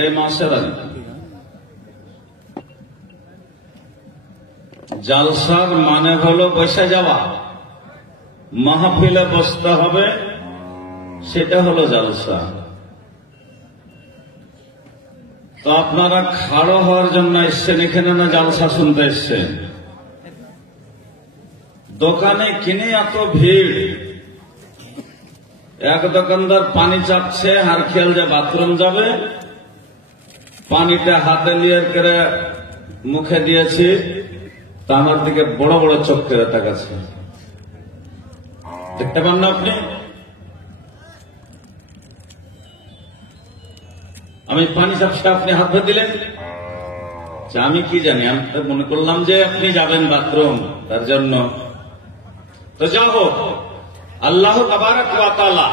এই মাসের জালসার মানে হলো বসে যাওয়া, মাহফিলে বসতে হবে, সেটা হলো জালসা। তো আপনারা খাড়ো হওয়ার জন্য এসছেন এখানে, না জালসা শুনতে এসছেন? দোকানে কিনে এত ভিড়, এক দোকানদার পানি চাচ্ছে, আর খেয়াল যে বাথরুম যাবে, পানিটা হাতে নিয়ে করে মুখে দিয়েছি, তা আমার দিকে বড় বড় চোখ করে তাকাচ্ছে। দেখতে পান না আপনি? আমি পানি চাপছি, আপনি হাত ধরে দিলেন। আমি কি জানি, আমি মনে করলাম যে আপনি যাবেন বাথরুম, তার জন্য। তো যা হোক, আল্লাহ তাবারক ওয়া তাআলা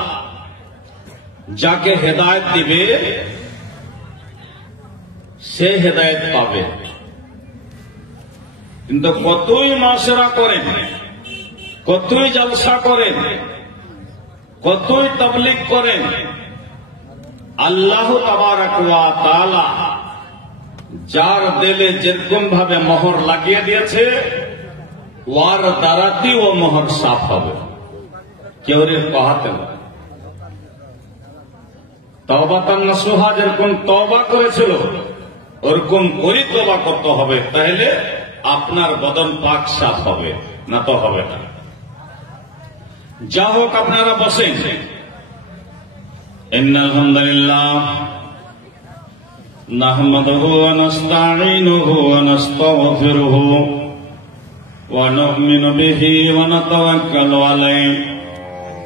যাকে হেদায়েত দিবে সে হেদায়েত পাবে। কিন্তু কতই মাশরা করেন, কতই জলসা করেন, কতই তাবলীগ করেন, আল্লাহ তাবারক ওয়া তাআলা যার দিলে যেরকম ভাবে মোহর লাগিয়ে দিয়েছে, ওয়ার দ্বারাতেই ও মোহর সাফ হবে, কেউ পাহাতে না। তওবাতান নাসুহা যেরকম তওবা করেছিল, ওরকম করে তওবা করতে হবে, তাহলে আপনার বদন পাক সাফ হবে, না তো হবে না। যা হোক, আপনারা বসেন। ইন্নাল হামদুলিল্লাহ নাহমাদুহু ওয়া নাস্তাঈনুহু ওয়া নাস্তাগফিরুহু ওয়া নু'মিনু বিহি ওয়া নাতাওয়াক্কালু আলাইহি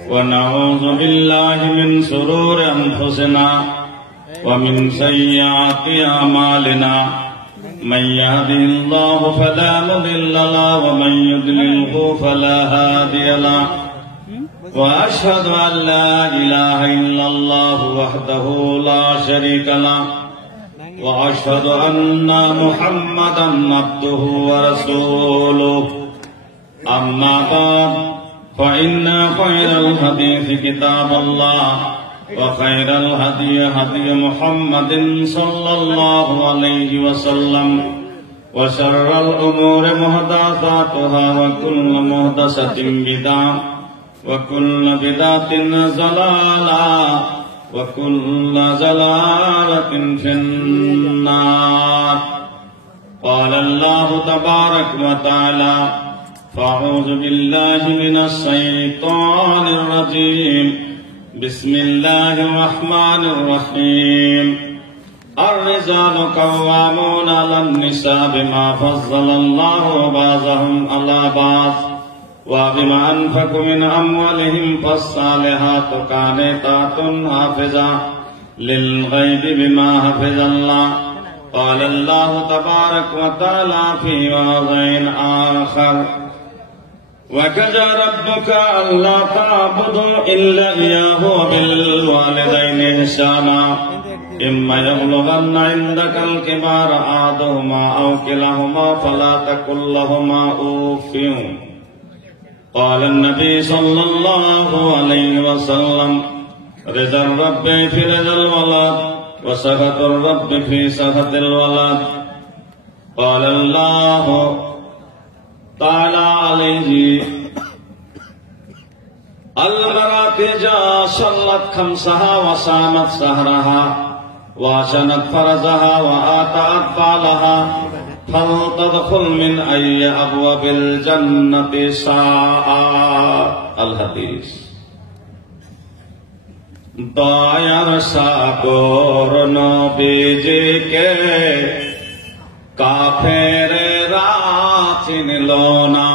ওয়া নাউযু বিল্লাহি মিন শুরুরি আনফুসিনা ওয়া মিন সাইয়্যাতি আমালিনা। من يهده الله فلا مضل له ومن يضلله فلا هادي له واشهد ان لا اله الا الله وحده لا شريك له واشهد ان محمدا عبده ورسوله اما بعد فان خير الحديث كتاب الله وخير الهدي هدي محمد صلى الله عليه وسلم وشر الأمور محدثاتها وكل محدثة بدعة وكل بدعة ضلالة وكل ضلالة في النار. قال الله تبارك وتعالى: فأعوذ بالله من الشيطان الرجيم. بسم الله الرحمن الرحيم. الرجال قوامون على النساء بما فضل الله بعضهم على بعض وبما أنفقوا من أموالهم فالصالحات قانتات حافظات للغيب بما حفظ الله. قال الله تبارك وتعالى في موضع آخر: وَكَذَا رَبُّكَ أَلَّا تَعْبُدُوا إِلَّا إِيَّاهُ وَبِالْوَالِدَيْنِ إِحْسَانًا إِمَّا يَبْلُغَنَّ عِندَكَ الْكِبَرَ أَحَدُهُمَا أَوْ كِلَاهُمَا فَلَا تَقُل لَّهُمَا أُفٍّ. قال النبي صلى الله عليه وسلم: رضا الرب في رضا الولد وسخط الرب في سخط الولد. قال الله تعالى عليه: المرأة إذا صلت خمسها وصامت سهرها وحسنت فرجها وآتت بالها فلتدخل من أي أبواب الجنة شاءت. الحديث. দয়ার সাগর নবীজিকে কাফেররা চিনল না,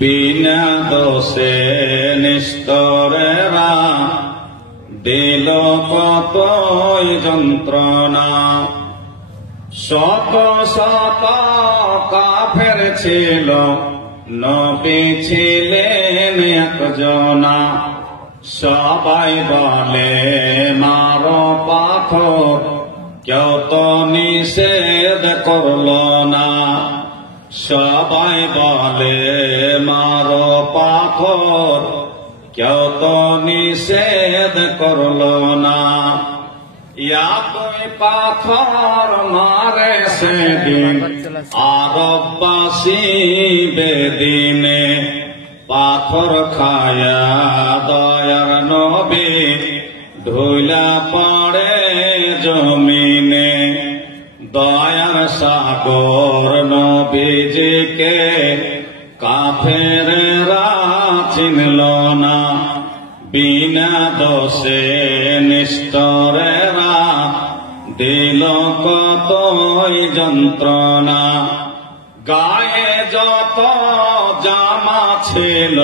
বিনা দোষে নিষ্ঠুরেরা দিল কতই যন্ত্রণা। শত শত কাফের ছিল, নবী ছিলেন একজনা। সবাই বলে মারো পাথর, কেউ তো নিষেধ করল না। সবাই বলে মারো পাথর, কেউ তো নিষেধ করল না। ইয়া তুই পাথর মারে সেদিন আরববাসী বেদিনে, পাথর খায়া দয়ার নবী ধুলা পড়ে জমিনে। দয়ার সাগর নবীজিকে কাফেররা চিনল না, বিনা দোষে নিষ্ঠুরেরা দিল কতই যন্ত্রণা। গায়ে যত জামা ছিল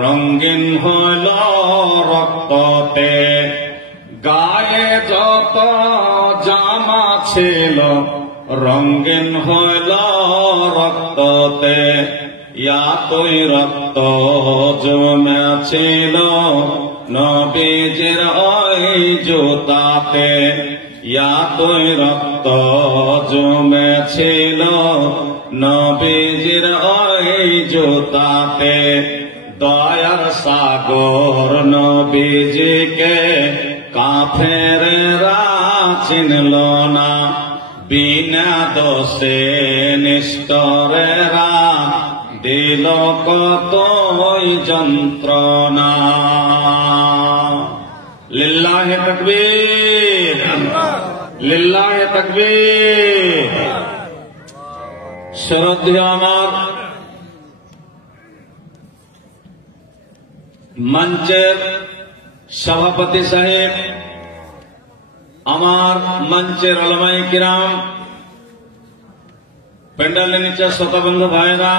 রঙিন হইল রক্ততে, গায়ে যত জামা ছিল রঙিন হইল রক্ততে। ইয়াতই রক্ত জমেছিল নবীজির ওই জুতাতে, ইয়াতই রক্ত জমেছিল নবীজির ওই জুতাতে। দয়ার সাগর নবীজিকে কাফেররা চিনল না, বিনা দোষে নিষ্ঠুরেরা দিল কতই যন্ত্রণা। লিল্লাহি তাকবীর, লিল্লাহি তাকবীর। শ্রদ্ধেয় আমার মঞ্চের সভাপতি সাহেব, আমার মঞ্চের উলামায়ে কিরাম, প্যান্ডেলের নিচে শতবন্ধু ভাইরা,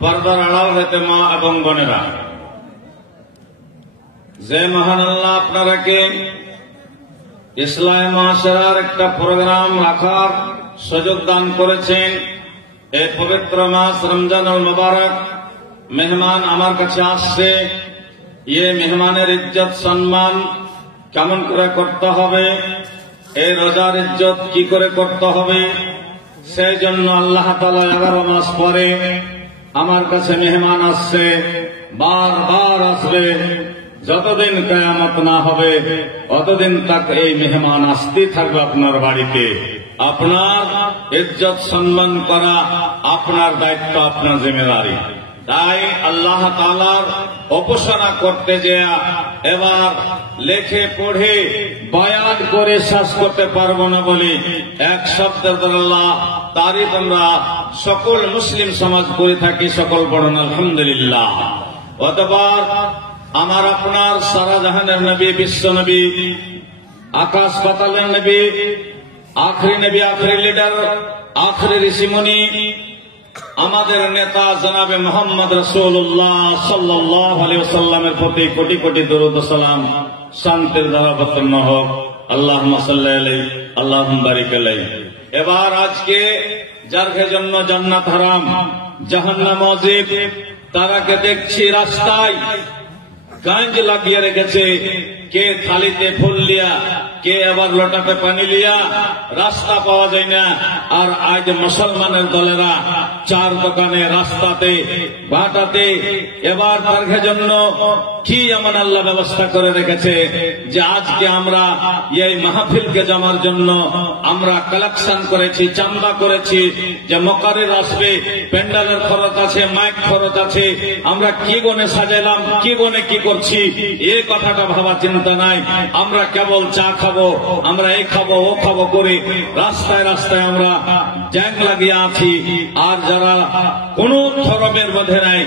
পর্দার আড়াল হতে মা এবং বোনেরা, যে মহান আল্লাহ আপনারাকে ইসলামী মাশরার একটা প্রোগ্রাম রাখার সুযোগ দান করেছেন। এই পবিত্র মাস রমজানুল মুবারক মেহমান আমার কাছে আসছে, ये মেহমানের ইজ্জত সম্মান কেমন করে করতে হবে, এই রোজার ইজ্জত কি করে করতে হবে, সেই জন্য আল্লাহ তাআলা 11 মাস পরে আমার কাছে মেহমান আসছে, বারবার আসবে। যতদিন কিয়ামত না হবে ততদিন তক এই মেহমান আসতেই থাকবে আপনার বাড়িতে। আপনার ইজ্জত সম্মান করা আপনার দায়িত্ব, আপনার জিম্মেদারি। তাই আল্লাহ তাআলার উপাসনা করতে যেয়া এবার লেখে পড়ে বয়ান করে শেষ করতে পারবো না বলে এক শব্দের দ্বারা তারিফ আমরা সকল মুসলিম সমাজ করে থাকি। সকল পড়ুন আলহামদুলিল্লাহ। অতঃপর আমার আপনার সারা জাহানের নবী, বিশ্ব নবী, আকাশ পাতালের নবী, আখরি নবী, আখরি লিডার, আখরি ঋষিমুনি, আমাদের নেতা জনাবে মোহাম্মদ রাসূলুল্লাহ সাল্লাল্লাহু আলাইহি ওয়াসাল্লামের প্রতি কোটি কোটি দরুদ ও সালাম শান্তির ধারা অবতীর্ণ হোক। আল্লাহুম্মা সাল্লি আলাইহি, আল্লাহুম্মা বারিক আলাইহি। এবার আজকে যার জন্য জান্নাত হারাম, জাহান্নাম ওয়াজিব, তারাকে দেখছি রাস্তায় গাঞ্জ লাগিয়ে রেখেছে, কে থালিতে ফুল লিয়া, কে আবার লোটাতে পানি লিয়া, রাস্তা পাওয়া যায় না। আর আজ মুসলমানের দলেরা চার দোকানে, রাস্তাতে, বাটাতে, এবার তার জন্য কি এমন আল্লাহ ব্যবস্থা করে রেখেছে যে আজকে আমরা এই মাহফিলকে জমার জন্য আমরা কালেকশন করেছি, চান্দা করেছি, যে মকারের আসবে, প্যান্ডেলের খরচ আছে, মাইক খরচ আছে, আমরা কি গনে সাজাইলাম, কি গনে কি করছি, এই কথাটা ভাবা চিন্তা নাই। আমরা কেবল চা খাবো, আমরা এই খাবো ও খাবো করে রাস্তায় রাস্তায় আমরা জ্যাং লাগিয়ে আছি। আর যারা কোন ধর্মের মধ্যে নাই,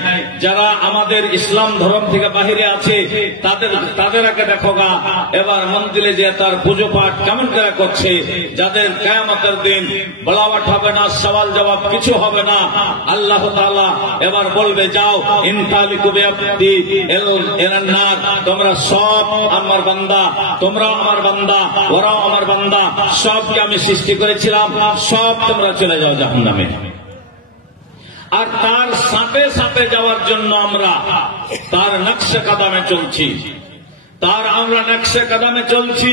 যারা আমাদের ইসলাম ধর্ম থেকে বাহিরে আছে, তাদের আগে দেখো গা এবার মন্দিরে যে তার পুজো পাঠ কেমন করে করছে, যাদের কিয়ামতের দিন বলাওয়াট হবে না, সওয়াল জবাব কিছু হবে না। আল্লাহ তাআলা এবার বলবে, যাও ইনতালিকু বিআবদি ইলান নার, তোমরা সব আমার বান্দা, তোমরাও আমার বান্দা, ওরাও আমার বান্দা, সবকে আমি সৃষ্টি করেছিলাম, সব তোমরা চলে যাও জাহান্নামে। আর তার সাথে সাথে যাওয়ার জন্য আমরা তার নকশে কদমে চলছি, তার আমরা নকশে কদমে চলছি।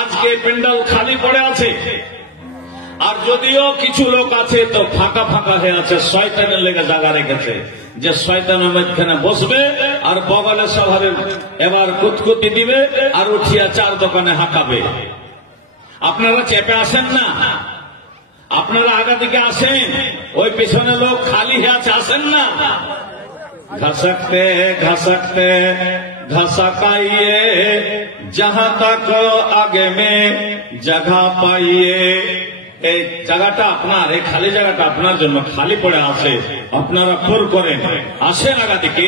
আজকে প্যান্ডেল খালি পড়ে আছে, আর যদিও কিছু লোক আছে তো ফাঁকা ফাঁকা হয়ে আছে, শয়তানের লেগে জায়গা রেখেছে। যে শয়তানের মধ্যখানে বসবে আর বগলে সভারে এবার কুতকুতি দিবে আর উঠিয়া চার দোকানে হাঁকাবে। আপনারা চেপে আসেন না, আপনারা আগা দিকে আসেন, ওই পিছনে লোক খালি আছে আসেন না। ঘাসকতে ঘাসকতে ঘাসাকাইয়ে जहां तक आगे में जगह पाइए। এই জায়গাটা আপনার, এই খালি জায়গাটা আপনার জন্য খালি পড়ে আছে, আপনারা পুর করেন, আসেন আগা থেকে।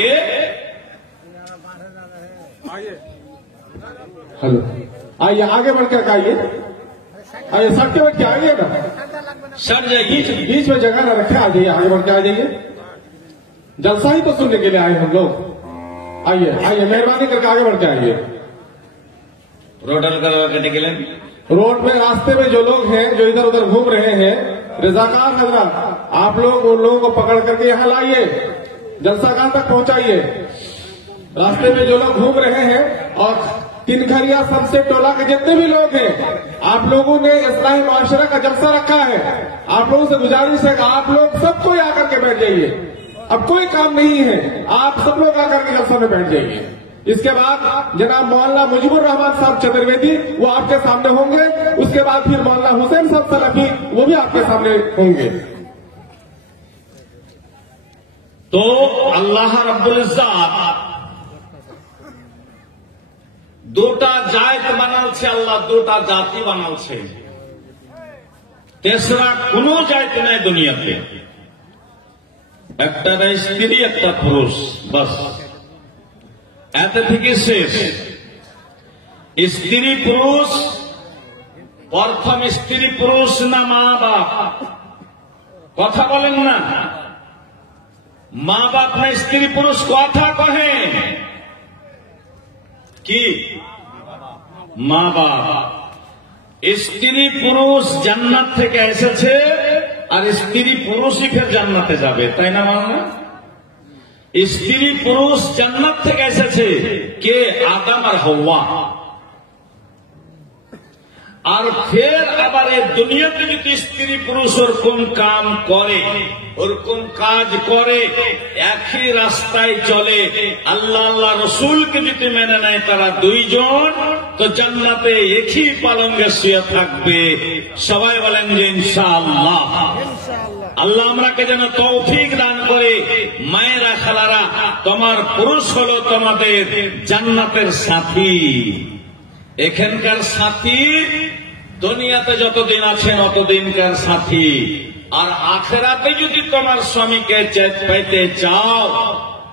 हेलो, आइए आगे बढ़कर आइए, आइए सर के बैठ के आइए ना सर, जाइए बीच में जगह ना रखे, आ जाइए आगे बढ़ के आ जाइए। जलसा ही तो सुनने के लिए आए हम लोग। आइए आइए, मेहरबानी करके आगे बढ़ के आइए। रोडल कटे गेलें रोड में रास्ते में जो लोग हैं, जो इधर उधर घूम रहे हैं, रजाकार हजरात, आप लोग उन लोगों को पकड़ करके यहाँ लाइए, जलसागाह तक पहुंचाइए। रास्ते में जो लोग घूम रहे हैं और तिनखरिया सबसे टोला के जितने भी लोग हैं, आप लोगों ने इस्लाही मुआशरा का जलसा रखा है, आप लोगों से गुजारिश है कि आप लोग सबको आकर के बैठ जाइए। अब कोई काम नहीं है, आप सब लोग आकर के जलसा में बैठ जाइए। इसके बाद जनाब मौलाना मुजीबुर रहमान साहब चतुर्वेदी वो आपके सामने होंगे, उसके बाद फिर मौलाना हुसैन साहब सलफी वो भी आपके सामने होंगे। तो अल्लाह रब्बुल इज्जत দুটা জাত বানালছে, আল্লাহ দুটা জাতি বানালছে, তেসরা কোন জাত নাই দুনিয়াতে। একটা স্ত্রী একটা পুরুষ, বাস এত থেকে শেষ। স্ত্রী পুরুষ, প্রথম স্ত্রী পুরুষ না মা বাপ? কথা বলেন না, মা বাপ না স্ত্রী পুরুষ? কথা কহে কি? মা বাপ। স্ত্রী পুরুষ জান্নাত থেকে এসেছে আর স্ত্রী পুরুষই ফের জান্নাতে যাবে, তাই না? মানা স্ত্রী পুরুষ জান্নাত থেকে এসেছে, কে? আদম আর হাওয়া। আর ফের আবার এই দুনিয়াতে যদি স্ত্রী পুরুষ ওরকম কাম করে, ওরকম কাজ করে, একই রাস্তায় চলে, আল্লাহ আল্লাহ রসুলকে যদি মেনে নেয় তারা দুইজন, তো জান্নাতে একই পালঙ্গে শুয়ে থাকবে। সবাই বলেন যে ইনশাআল্লাহ। আল্লাহ আমরাকে যেন তৌফিক দান করে। মায়েরা খালারা, তোমার পুরুষ হলো তোমাদের জান্নাতের সাথী। এখানকার সাথী দুনিয়াতে যতদিন আছেন অতদিনকার সাথী, আর আখেরাতে যদি তোমার স্বামীকে পাইতে চাও,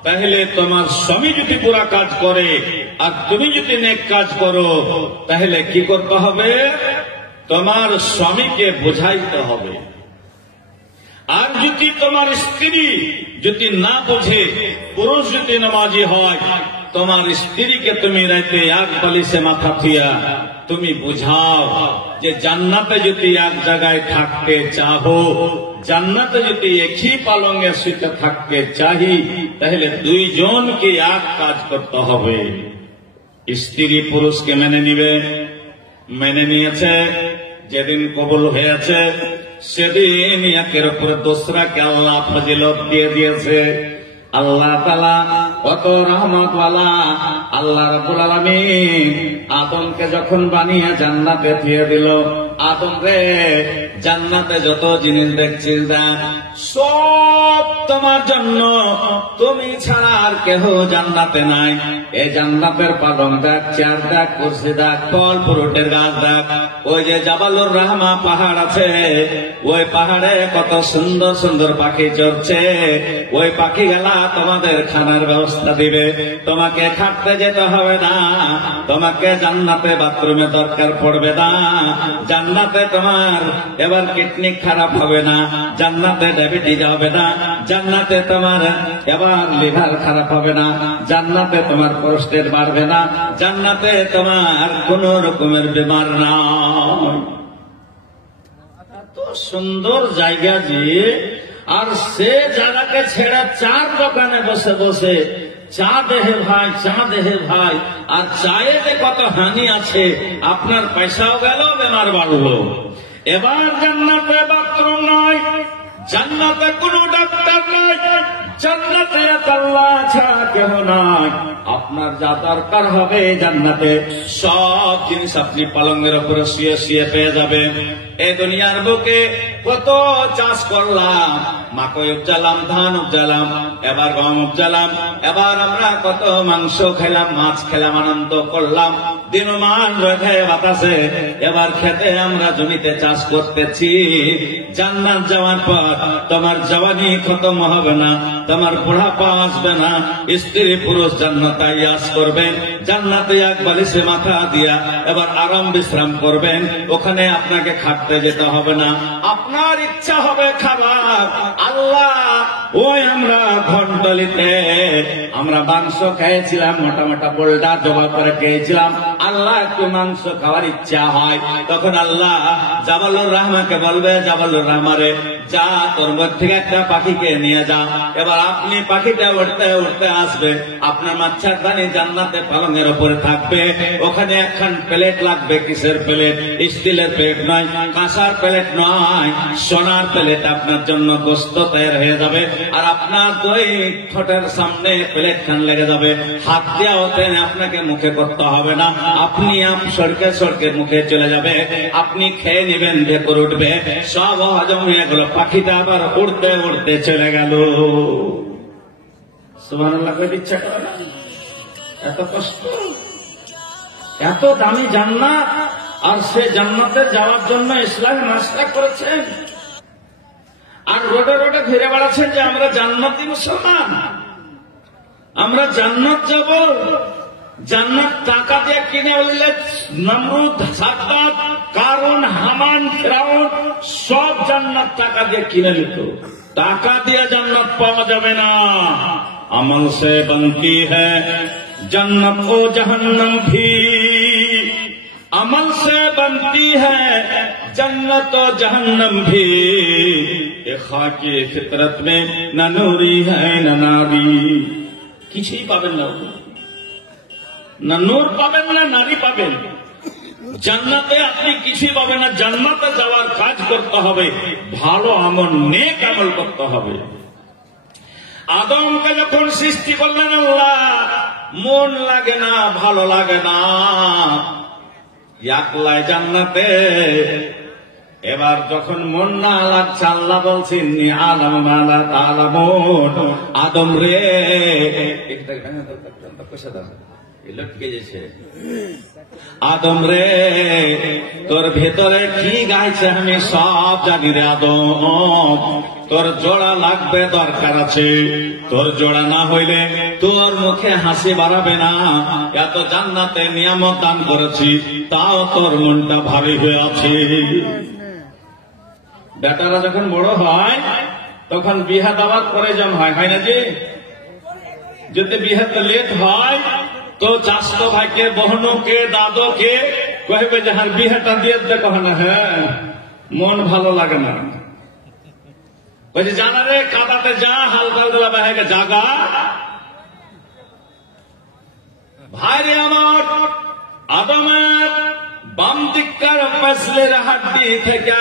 তাহলে তোমার স্বামী যদি পুরা কাজ করে আর তুমি যদি নেক কাজ করো, তাহলে কি করতে হবে? তোমার স্বামীকে বুঝাইতে হবে। আর যদি তোমার স্ত্রী যদি না বোঝে, পুরুষ যদি নামাজি হয়, তোমার স্ত্রীকে তুমি রাইতে এক বালিশে মাথা থুইয়া তুমি বুঝাও যে জান্নাতে যদি এক জায়গায় থাকতে চাহো, জান্নাতে যদি একই পালঙ্গে শুতে থাকতে চাহি, তাহলে দুইজনকে এক কাজ করতে হবে। স্ত্রী পুরুষকে মেনে নিবে, মেনে নিয়েছে, যেদিন কবুল হয়েছে সেদিন একের উপর দোসরাকে আল্লাহ ফজিলত দিয়ে দিয়েছে। আল্লাহ তাআলা কত রহমতওয়ালা। আল্লাহ রাব্বুল আলামিন আদমকে যখন বানিয়ে জান্নাতে দিয়ে দিল, আদম রে জান্নাতে যত জিনিস দেখছিস দেখ, সব তোমার জন্য, তুমি ছাড়া আর কেহ জান্নাতে নাই। এই জান্নাতের পালং দেখ, চেয়ার দেখ, কুরসি দেখ, ফল ফ্রুটের গাছ দেখ, ওই যে জাবালুর রহমা পাহাড় আছে, ওই পাহাড়ে কত সুন্দর সুন্দর পাখি চড়ছে। ওই পাখি গেলা তোমাদের খানার ব্যবস্থা দিবে, তোমাকে খাটতে যেতে হবে না, তোমাকে জান্নাতে বাথরুমে দরকার পড়বে না, জান্নাতে তোমার এবার কিডনি খারাপ হবে না, জান্নাতে ডায়াবেটিস হবে না, জান্নাতে তোমার এবার লিভার খারাপ হবে না, জান্নাতে তোমার প্রস্টেট বাড়বে না, জান্নাতে তোমার কোন রকমের বেমার নাই। এত সুন্দর জায়গা যে, আর সে জায়গাকে ছেড়ে চার দোকানে বসে বসে চা দেহে ভাই, চা দেহে ভাই, আর চায়ে যে কত হানি আছে, আপনার পয়সাও গেল, বেমার বাড়লো। এবার জান্নাতে বাথরুম নয়, জান্নাতে কোনো ডাক্তার নাই, জান্নাতে আল্লাহ ছাড়া কেহ নাই। আপনার যা দরকার হবে জান্নাতে সব জিনিস আপনি পালঙ্গের উপরে শুয়ে শুয়ে পেয়ে যাবেন। এই দুনিয়ার বুকে কত চাষ করলাম, মাকই উপজালাম, ধান উপজালাম, এবার গম উপজালাম, এবার আমরা কত মাংস খেলাম, মাছ খেলাম, আনন্দ করলাম, দিনমান রেখে বাতাসে। এবার খেতে আমরা জমিতে চাষ করতেছি। জান্নাত যাওয়ার পর তোমার জওয়ানি খতম হবে না, তোমার বুড়াপা আসবে না। স্ত্রী পুরুষ জান্নাতে ইয়াস করবেন, জান্নাতে এক বালিশে মাথা দিয়া এবার আরাম বিশ্রাম করবেন। ওখানে আপনাকে খাটতে যেতে হবে না, আপনার ইচ্ছা হবে খাবার। আল্লাহ ওই আমরা ঘন্টলিতে আমরা মাংস খেয়েছিলাম, মোটা মোটা বোল্ডা জবাব করে খেয়েছিলাম। আল্লাহ একটু মাংস খাওয়ার ইচ্ছা হয়, তখন আল্লাহ জাবালুর রহমাকে বলবে, জাবালুর রহমারে যা তোর মধ্যে থেকে একটা পাখিকে নিয়ে যা। এবার আপনি পাখিটা উঠতে উঠতে আসবে, আপনার মাচ্ছারদানি জান্নাতে পালঙের উপরে থাকবে। ওখানে একখান প্লেট লাগবে। কিসের প্লেট? স্টিলের প্লেট নয়, কাঁসার প্লেট নয়, সোনার প্লেট। আপনার জন্য গোস্ত তৈরি হয়ে যাবে, আর আপনার দুই ঠোঁটের সামনে প্লেট খান লেগে যাবে। হাত দিয়া হতে আপনাকে মুখে করতে হবে না, আপনি সরকে সরকে মুখে চলে যাবে। আপনি খেয়ে নেবেন, ভেতর উঠবে, সব হজম হয়ে গেল। পাখিটা আবার উড়তে উড়তে চলে গেল। সুবহানাল্লাহ কইতে ইচ্ছা করে না? এত কষ্ট, এত দামি জান্নাত, আর সে জান্নাতে যাওয়ার জন্য ইসলাম নাস্তা করেছেন, আর রোডে রোডে ঘুরে বেড়াচ্ছেন যে আমরা জান্নাতি মুসলমান, আমরা জান্নাত যাব। জান্নাত টাকা দিয়ে কিনে বললে নমরুদ, সাদ্দাত, কারুন, হামান, ফিরাউন সব জান্নাত টাকা দিয়ে কিনে নিত। টাকা দিয়ে জান্নাত পাওয়া যাবে না। আমল সে बनती है जन्नत ও जहन्नम भी, अमल से बनती है जन्नत और जहन्नम भी। ये खाकी फितरत में न नूरी है न नारी। কিছুই পাবেন না, না নূর পাবেন না নারী পাবেন। জান্নাতে আপনি কিছুই পাবেন না। জান্নাতে যাওয়ার কাজ করতে হবে, ভালো আমল, নেক আমল করতে হবে। আদমকে যখন সৃষ্টি করলেন আল্লাহ, মন লাগে না, ভালো লাগে না, একলাই জান্নাতে। এবার যখন মন না লাগছে, আল্লাহ বলছেন আলাম মালা তালামুন, আদম রে লটকে গেছে, আদম রে তোর ভেতরে কি গাইছে আমি সব জানি রে আদম। তোর জোড়া লাগবে, দরকার আছে। তোর জোড়া না হইলে তোর মুখে হাসি বাড়াবে না। এত জান্নাতে নিয়ামত দান করেছি, তাও তোর মনটা ভারী হয়ে আছে। বেটারা যখন বড় হয় তখন বিহা দাওয়াত করে যেমন হয় না যে, যদি বিহাতে লেট হয় তো চাষতো ভাইকে, বহনকে, দাদোকে কহবে যে হ্যাঁ বিহাটা দিয়ে দেখো না। হ্যাঁ, মন ভালো লাগে না। বলছে জানা রে কাদাতে যা, হালকা দিলা বাহাকে জাগা। ভাইরে আমার, আদমের বাম দিককার ফসলের হাড্ডি থেকে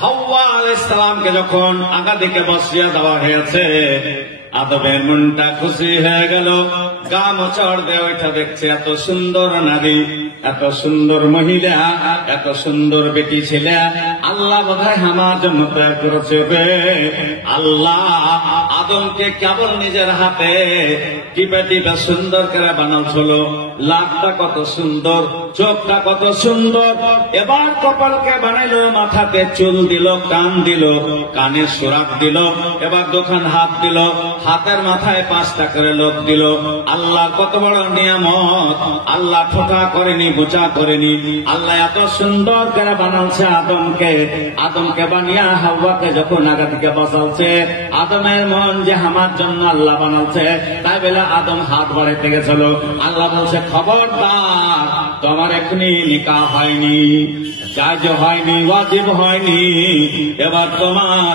হাওয়া আলাইহিস সালামকে যখন আগা দিকে বসিয়ে দেওয়া হয়েছে, আদমের মনটা খুশি হয়ে গেল। গা মোচড় দিয়ে ওইটা দেখছে এত সুন্দর নারী, এত সুন্দর মহিলা, এত সুন্দর বেটি ছেলে। আল্লাহ বোধহয় আমার জন্য তৈরি করেছে। আল্লাহ আদমকে কেবল নিজের হাতে টিপে টিপে সুন্দর করে বানাচ্ছিল। লাভটা কত সুন্দর, চোখটা কত সুন্দর। এবার কপালকে বানাইলো, মাথাতে চুল দিল, কান দিল, কানে সুরাক দিল, এবার দোকান হাত দিল, হাতের মাথায় 5টা করে লোক দিল। আল্লাহ কত বড় নিয়ামত। আল্লাহ ঠোঁটা করেনি, বোচা করেনি। আল্লাহ এত সুন্দর করে বানালছে আদমকে। আদমকে বানিয়া হাওয়াকে যখন আগা থেকে বসালছে, আদমের মন যে আমার জন্য আল্লাহ বানালছে, তাই বলে আদম হাত বাড়াইতে গেছিল। আল্লাহ বলছে খবরদার, তোমার এখনই নিকাহ হয়নি, জায়েজ হয়নি, ওয়াজিব হয়নি। এবার তোমার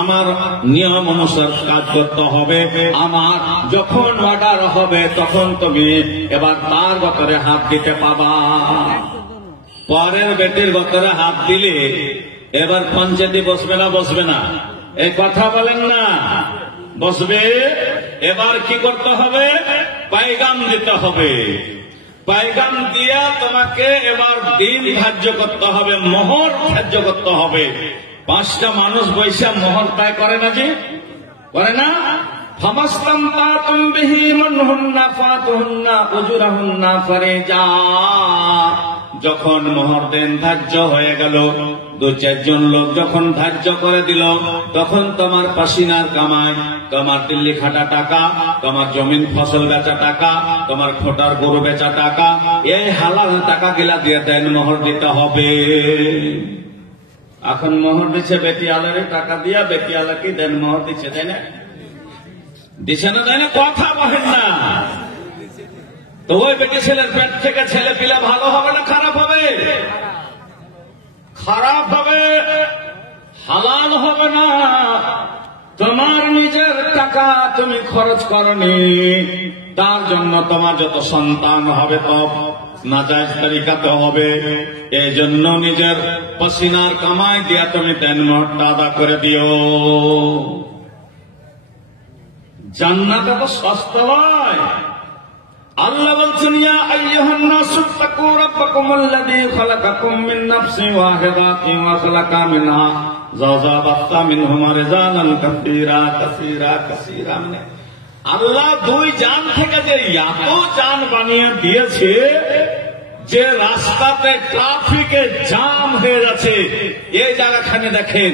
আমার নিয়ম অনুসারে কাজ করতে হবে। আমার যখন অর্ডার হবে তখন তুমি এবার তার গতরে হাত দিতে পাবা। পরের বেটির গতরে হাত দিলে এবার পঞ্চায়েতে বসবে না, বসবে না? এই কথা বলেন না, বসবে। এবার কি করতে হবে? পায়গাম দিতে হবে। পায়গাম দিয়া তোমাকে এবার দিন ধার্য করতে হবে, মোহর ধার্য করতে হবে। 5টা মানুষ বৈশা মোহর তাই করে না, যে করে না? ফামাস্তামতাতুম বিহি মানহুন্না ফাতুহুন্না উজুরাহুন্না ফারিজা। যখন মোহর দিন ধার্য হয়ে গেল, 2-4 জন লোক যখন ধার্য করে দিল, তখন তোমার পাসিনার কামাই, তোমার দিল্লি খাটা টাকা, তোমার জমিন ফসল বেচা টাকা, তোমার খোটার গরু বেচা টাকা, এই হালাল টাকা গিলা দিয়ে দেন মোহর দিতে হবে। এখন মোহর দিচ্ছে বেটিয়ালারে টাকা দিয়া, বেটিয়ালাকে দেন মোহর দিচ্ছে, তাই না? দিচ্ছে না, তাই না? কথা বলেন না। তো ওই বেটি ছেলের পেট থেকে ছেলে পিলা ভালো হবে না খারাপ হবে? খারাপ হবে, হালাল হবে না। তোমার নিজের টাকা তুমি খরচ করনি, তার জন্য তোমার যত সন্তান হবে সব নাজায়েজ তরিকাতে হবে। এই জন্য নিজের পসিনার কামাই দিয়া তুমি দেন মোহরটা আদা করে দিও। জান্নাত তো সস্তা নয়। আল্লাহ বলছেন, ইয়া আইয়ুহান নাসু তাকু রাব্বাকুমুল্লাযী খালাকাকুম মিন নাফসিন ওয়াহিদাতিন ওয়া খালাকা মিনহা যাওজাহা বাসসা মিনহুমা রিজালান কাসীরা কাসীরা কাসীরা। আল্লাহ 2 জান থেকে যে এত জান বানিয়ে দিয়েছে যে রাস্তাতে ট্রাফিকে জাম হয়ে যাচ্ছে। এই জায়গাখানে দেখেন,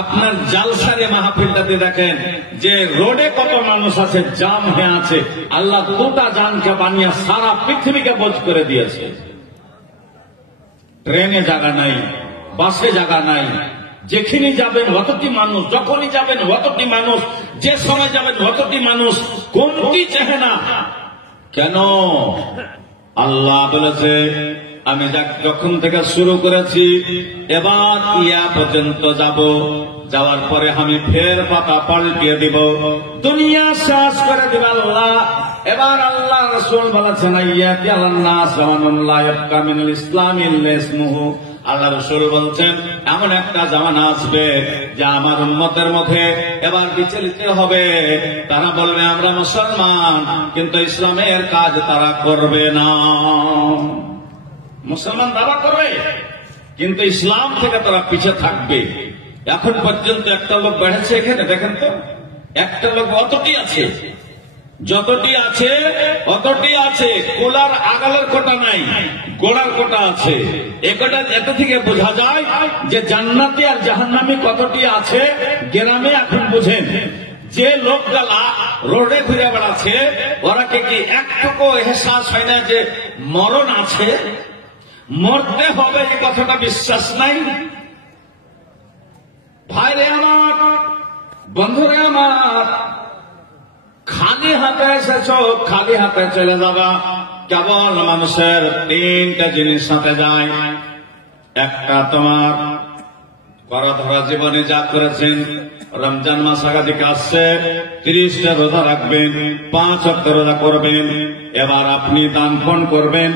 আপনার জালসারে মাহফিলটাতে দেখেন যে রোডে কত মানুষ আছে, জাম হয়ে আছে। আল্লাহ 2টা জানকে বানিয়ে সারা পৃথিবীকে বোঝ করে দিয়েছে। ট্রেনে জায়গা নাই, বাসে জায়গা নাই, যেখানে যাবেন অতটি মানুষ, যখনই যাবেন অতটি মানুষ, যে সময় যাবেন অতটি মানুষ, কোনটি চাহে না। কেন? আল্লাহ বলেছে, আমি যখন থেকে শুরু করেছি এবার ইয়া পর্যন্ত যাব, যাওয়ার পরে আমি ফের পাতা পাল্টিয়ে দিব, দুনিয়া শেষ করে দিব আল্লাহ। এবার আল্লাহ রাসূল বলেছেন, ইয়াতি আলান্নাস জামানুন লা ইয়াবকা মিনাল ইসলামি ইল্লা ইসমুহু। আল্লাহ রাসূল বলছেন, এমন একটা জামানা আসবে যা আমার উম্মতের মধ্যে এবার বিচলিত হবে। তারা বলবে আমরা মুসলমান, কিন্তু ইসলামের কাজ তারা করবে না। মুসলমান দাবা করবে, কিন্তু ইসলাম থেকে তারা পিছিয়ে থাকবে। এখন পর্যন্ত একটা লোক বেড়েছে এখানে, দেখেন তো, একটা লোক অতটি আছে, যতটি আছে অতটি আছে। কোলার আগালের কোটা নাই, গোড়ার কোটা আছে। এটা থেকে বোঝা যায় যে জান্নাতি আর জাহান্নামী কতটি আছে। গ্রামে এখন বুঝেন যে লোকগুলা রোডে ঘুরে বেড়াচ্ছে, ওরা কি একটুকু এহসাস হয় না যে মরণ আছে, মরতে হবে, যে কথাটা বিশ্বাস নাই। ভাইরে আমার, বন্ধুরে আমার, খালি হাতে এসেছ, খালি হাতে চলে যাবা। কেবল মানুষের 3টা জিনিস সাথে যায়। একটা তোমার করধরা জীবনে যা করেছেন, রমজান মাস আগা থেকে আসছে, 30টা রোজা রাখবেন, 5 ওয়াক্ত রোজা করবেন। এবার আপনি দান পুণ্য করবেন,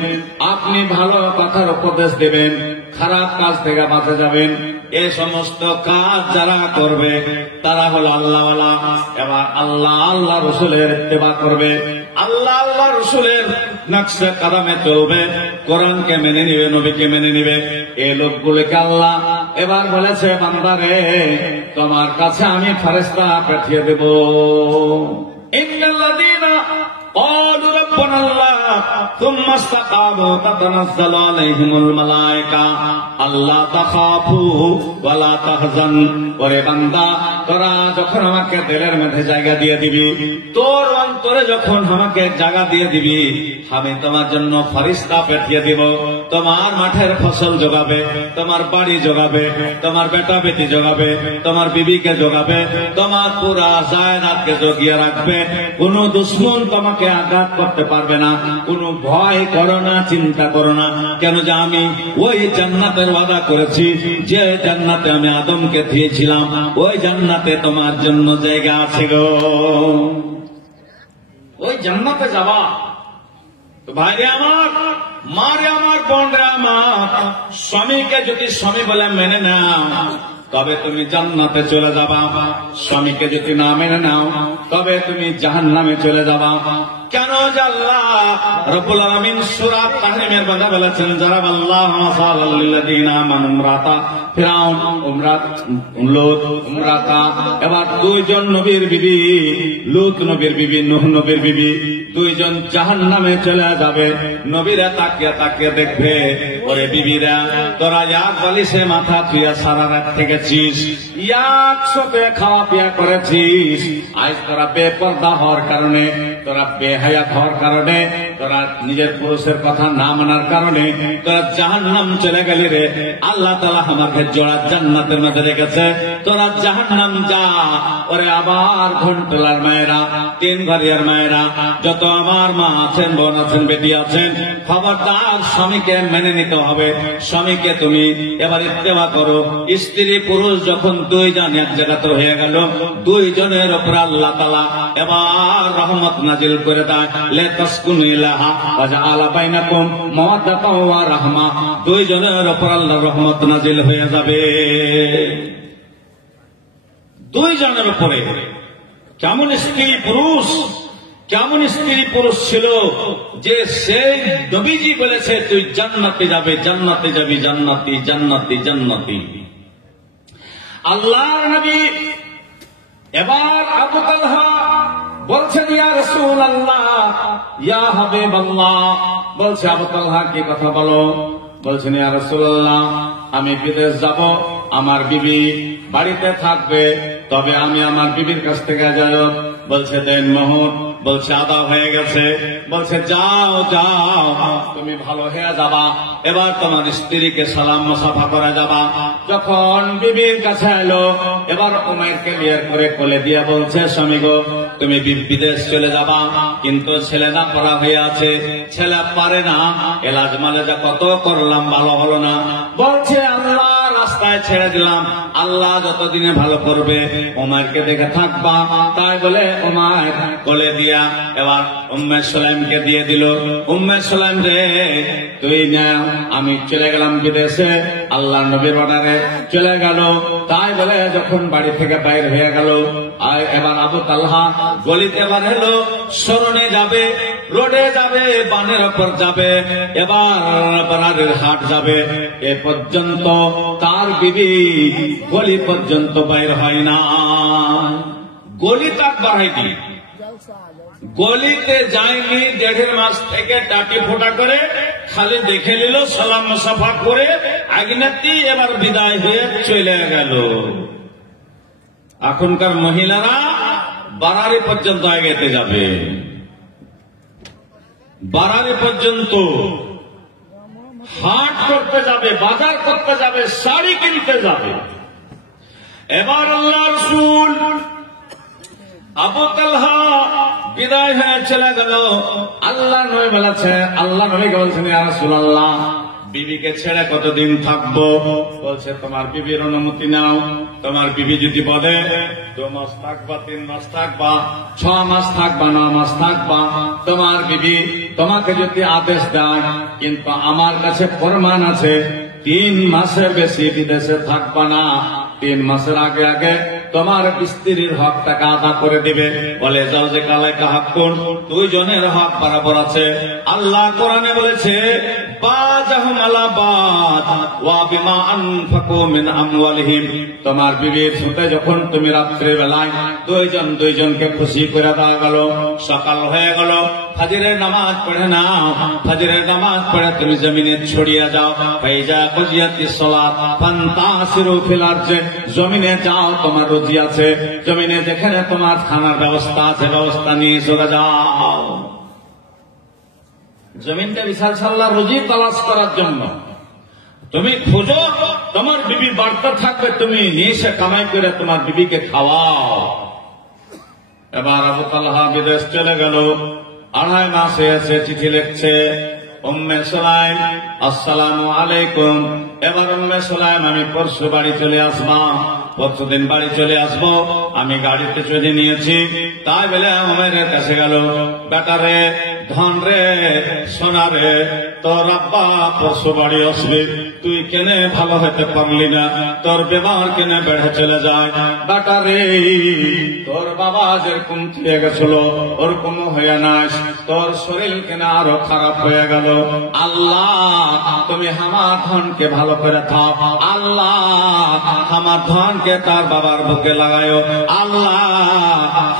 আপনি ভালো কথার উপদেশ দেবেন, খারাপ কাজ থেকে বাঁচে যাবেন। এই সমস্ত কাজ যারা করবে তারা হলো আল্লাহওয়ালা। এবার আল্লাহ রসুলের ইত্তেবা করবে, আল্লাহ রসুলের নকশে কদমে চলবে, কোরআনকে মেনে নিবে, নবীকে মেনে নিবে। এই লোকগুলোকে আল্লাহ এবার বলেছে, বান্দারে তোমার কাছে আমি ফেরেশতা পাঠিয়ে দেব। ইন্নাল্লাযীনা ক্বালু রাব্বানাল্লাহ সুম্মা ইসতাকামু তাতানাজ্জালু আলাইহিমুল মালায়েকা আল্লা তাখাফু ওয়া লা তাহজান। ওরে বান্দা, তোরা যখন আমাকে দিলের মধ্যে জায়গা দিয়ে দিবি, তোর অন্তরে যখন আমাকে জায়গা দিয়ে দিবি, আমি তোমার জন্য ফেরেশতা পাঠিয়ে দিব। তোমার মাঠের ফসল জোগাবে, তোমার বাড়ি জোগাবে, তোমার বেটা বেটি জোগাবে, তোমার বিবিকে জোগাবে, তোমার পুরা জায়নাতকে জগিয়ে রাখবে। কোন দুশমন তোমাকে আঘাত করতে পারবে না। কোন ভয় করো না, চিন্তা করো না। কেন যে আমি ওই জান্নাতের ওয়াদা করেছি, যে জান্নাতে আমি আদমকে দিয়েছিলাম, ওই জান্নাতে তোমার জন্য জায়গা আছে গো। ওই জান্নাতে যাবা। তো ভাইরে আমার, মারে আমার, বোনরে আমার, স্বামীকে যদি স্বামী বলে মেনে নাও, তবে তুমি জান্নাতে চলে যাবা। স্বামীকে যদি না মেনে নাও তবে তুমি জাহান্নামে চলে যাবা। কেন যে আল্লাহ রব্বুল আলামিন সূরা তাহরিমের কথা বলেছেন, জারাবাল্লাহু মাসালাল লিল্লাযিনা আমানু ইমরাতা ফিরাউন লূত ইমরাতা। এবার দুইজন নবীর বিবি, লূত নবীর বিবি, নূহ নবীর বিবি, দুইজন জাহান্নামে চলে যাবে। নবীরা তাকিয়ে তাকিয়ে দেখবে, ওরে বিবিরা তোরা এক বালিশে মাথা তুইয়া সারা রাত থেকেছিস, একসাথে খাওয়া পিয়া করেছিস, আজ তোরা বেপরদা হওয়ার কারণে, তোরা বেহায়াত হওয়ার কারণে, তোরা নিজের পুরুষের কথা না মানার কারণে তোরা জাহান্নাম চলে গেলি রে। আল্লাহ তাআলা আমাকে জোড়া জান্নাতের মধ্যে রেখেছে, তোরা জাহান্নাম যা। ওরে আবার ঘন্টলার মায়েরা, তিন ঘরিয়ার মায়েরা, যত আমার মা আছেন, বোন আছেন, বেটি আছেন, খবরদার স্বামীকে মেনে নিতে হবে। স্বামীকে তুমি এবার ইত্তেবা করো। স্ত্রী পুরুষ যখন দুইজন এক জায়গাতে হয়ে গেল, দুইজনের উপর আল্লাহ তাআলা এবার রহমত নাজিল করে দেয়। লিতাসকুনু ইলাইহা ওয়া জাআলা বাইনাকুম মাওয়াদ্দাতাও ওয়া রাহমা। দুইজনের উপর আল্লাহর রহমত নাজিল হয়ে যাবে, দুইজনের উপরে। কেমন স্ত্রী পুরুষ, কেমন স্ত্রী পুরুষ ছিল যে সেই নবীজি বলেছে তুই জান্নাতে যাবে, জান্নাতে যাবি, জান্নাতি জান্নাতি জান্নাতি। আল্লাহর নবী এবার আবু তালহা বলছেন, ইয়া রাসূলুল্লাহ, ইয়া হাবিবাল্লাহ। বলছে আবু তালহা কি কথা বলো? বলছেন, ইয়া রাসূলুল্লাহ, আমি বিদেশ যাব, আমার বিবি বাড়িতে থাকবে, তবে আমি আমার বিবির কাছ থেকে ইজাজত। বলছে দেন মোহর। বলছে আদা হয়ে গেছে। বলছে যাও যাও, তুমি ভালো হয়ে যাবা, এবার তোমার স্ত্রীকে সালাম মুসাফা করে যাবা। যখন বিবির কাছে এলো, এবার উমাইরকে বিয়ে করে কোলে দিয়ে বলছে, স্বামী গো, তুমি বিদেশ চলে যাবা, কিন্তু ছেলে না পড়া হয়ে আছে, ছেলে পারে না, এলাজ মালেজা কত করলাম, ভালো হলো না। বলছে আল্লাহ রাস্তায় ছেড়ে দিলাম, আল্লাহ যতদিনে ভালো করবে উমাইরকে দেখে থাকবা। তাই বলে উমাইর কোলে দিয়া এবার উম্মে সুলাইমকে দিয়ে দিল। উম্মে সুলাইম রে তুই না, আমি চলে গেলাম বিদেশে, আল্লাহ নবীর অর্ডারে চলে গেল। তাই বলে যখন বাড়ি থেকে বাইর হয়ে গেল, আর এবার আবু তালহা গলিতে এবার এলো, সরণে যাবে, রোডে যাবে, বানের ওপর যাবে, এবার বানারের হাট যাবে। এ পর্যন্ত তার বিবি গলি পর্যন্ত বাইর হয় না, গলি তাক বাড়াইনি, গলিতে যায়নি। 1.5 মাস থেকে টাটি ফোটা করে খালি দেখে নিল, সালাম মুসাফা করে আগনাতি এবার বিদায় হয়ে চলে গেল। এখনকার মহিলারা বারারি পর্যন্ত আগেতে যাবে, বারারি পর্যন্ত হাট করতে যাবে, বাজার করতে যাবে, শাড়ি কিনতে যাবে। এবার আল্লাহ রাসূল আবু তালহা বিদায় হয়ে চলে গেল। আল্লাহ নবী বলেছে, আল্লাহ নবী বলছেন, ইয়া রাসূলুল্লাহ, বিবিকে ছেড়ে কতদিন থাকবো? বলছে তোমার বিবির অনুমতি নাও। তোমার বিবি যদি বলে 2 মাস থাকবা, 3 মাস থাকবা, 6 মাস থাকবা, 9 মাস থাকবা, তোমার বিবি তোমাকে যদি আদেশ দেয়, কিন্তু আমার কাছে প্রমাণ আছে 3 মাসের বেশি বিদেশে থাকবা না, 3 মাসের আগে আগে তোমার স্ত্রীর হক টাকা আদা করে দিবে। বলে যাও যে কালে কাহাক কোন, দুইজনের হক বরাবর আছে। আল্লাহ কোরআনে বলেছে, বাজাহুম আলা বাদ ওয়া বিমা আনফাকু মিন আমওয়ালিহিম। তোমার বিবির সাথে যখন তুমি রাত্রে বেলায় দুইজনকে খুশি করে দেওয়া গেল, সকাল হয়ে গেল, ফজরের নামাজ পড়ে নাও, ফজরের নামাজ পড়ে তুমি জমিনে ছড়িয়ে যাও। ফাইজা কুজিয়াতিস সালাত ফান্তাসিরু ফিল আরজি, জমিনে যাও, তোমার রুজি আছে, জমিনে যেখানে তোমার খানার ব্যবস্থা আছে, ব্যবস্থা নিয়ে চলে যাও। জমিনটা বিশাল সাল্লাহ রুজি তালাশ করার জন্য তুমি খুঁজো, তোমার বিবি বাড়তে থাকবে, তুমি নিয়ে এসে কামাই করে তোমার বিবিকে খাওয়াও। এবার আবু তালহা বিদেশ চলে গেল, 2.5 মাস হয়েছে, চিঠি লিখছে, উম্মে সুলাইম আসসালামু আলাইকুম। এবার উম্মে সুলাইম, আমি পরশু বাড়ি চলে আসবো, পরশুদিন বাড়ি চলে আসবো, আমি গাড়িতে চলে নিয়েছি। তাই বলে উমাইরের কাছে গেল, বেটা রে, ধন রে, সোনা রে, তোর আব্বা পরশু বাড়ি আসবে, তুই কেনে ভালো হতে পারলি না, তোর বেমার কেনে বেড়ে চলে যায়। বেটা রে, তোর বাবা যেরকম থেকে গেছিল ওরকম হয়ে নাস, তোর শরীর কেনে আরো খারাপ হয়ে গেল। আল্লাহ তুমি আমার ধনকে ভালো করে থাও, আল্লাহ আমার ধনকে তার বাবার বুকে লাগায়ো, আল্লাহ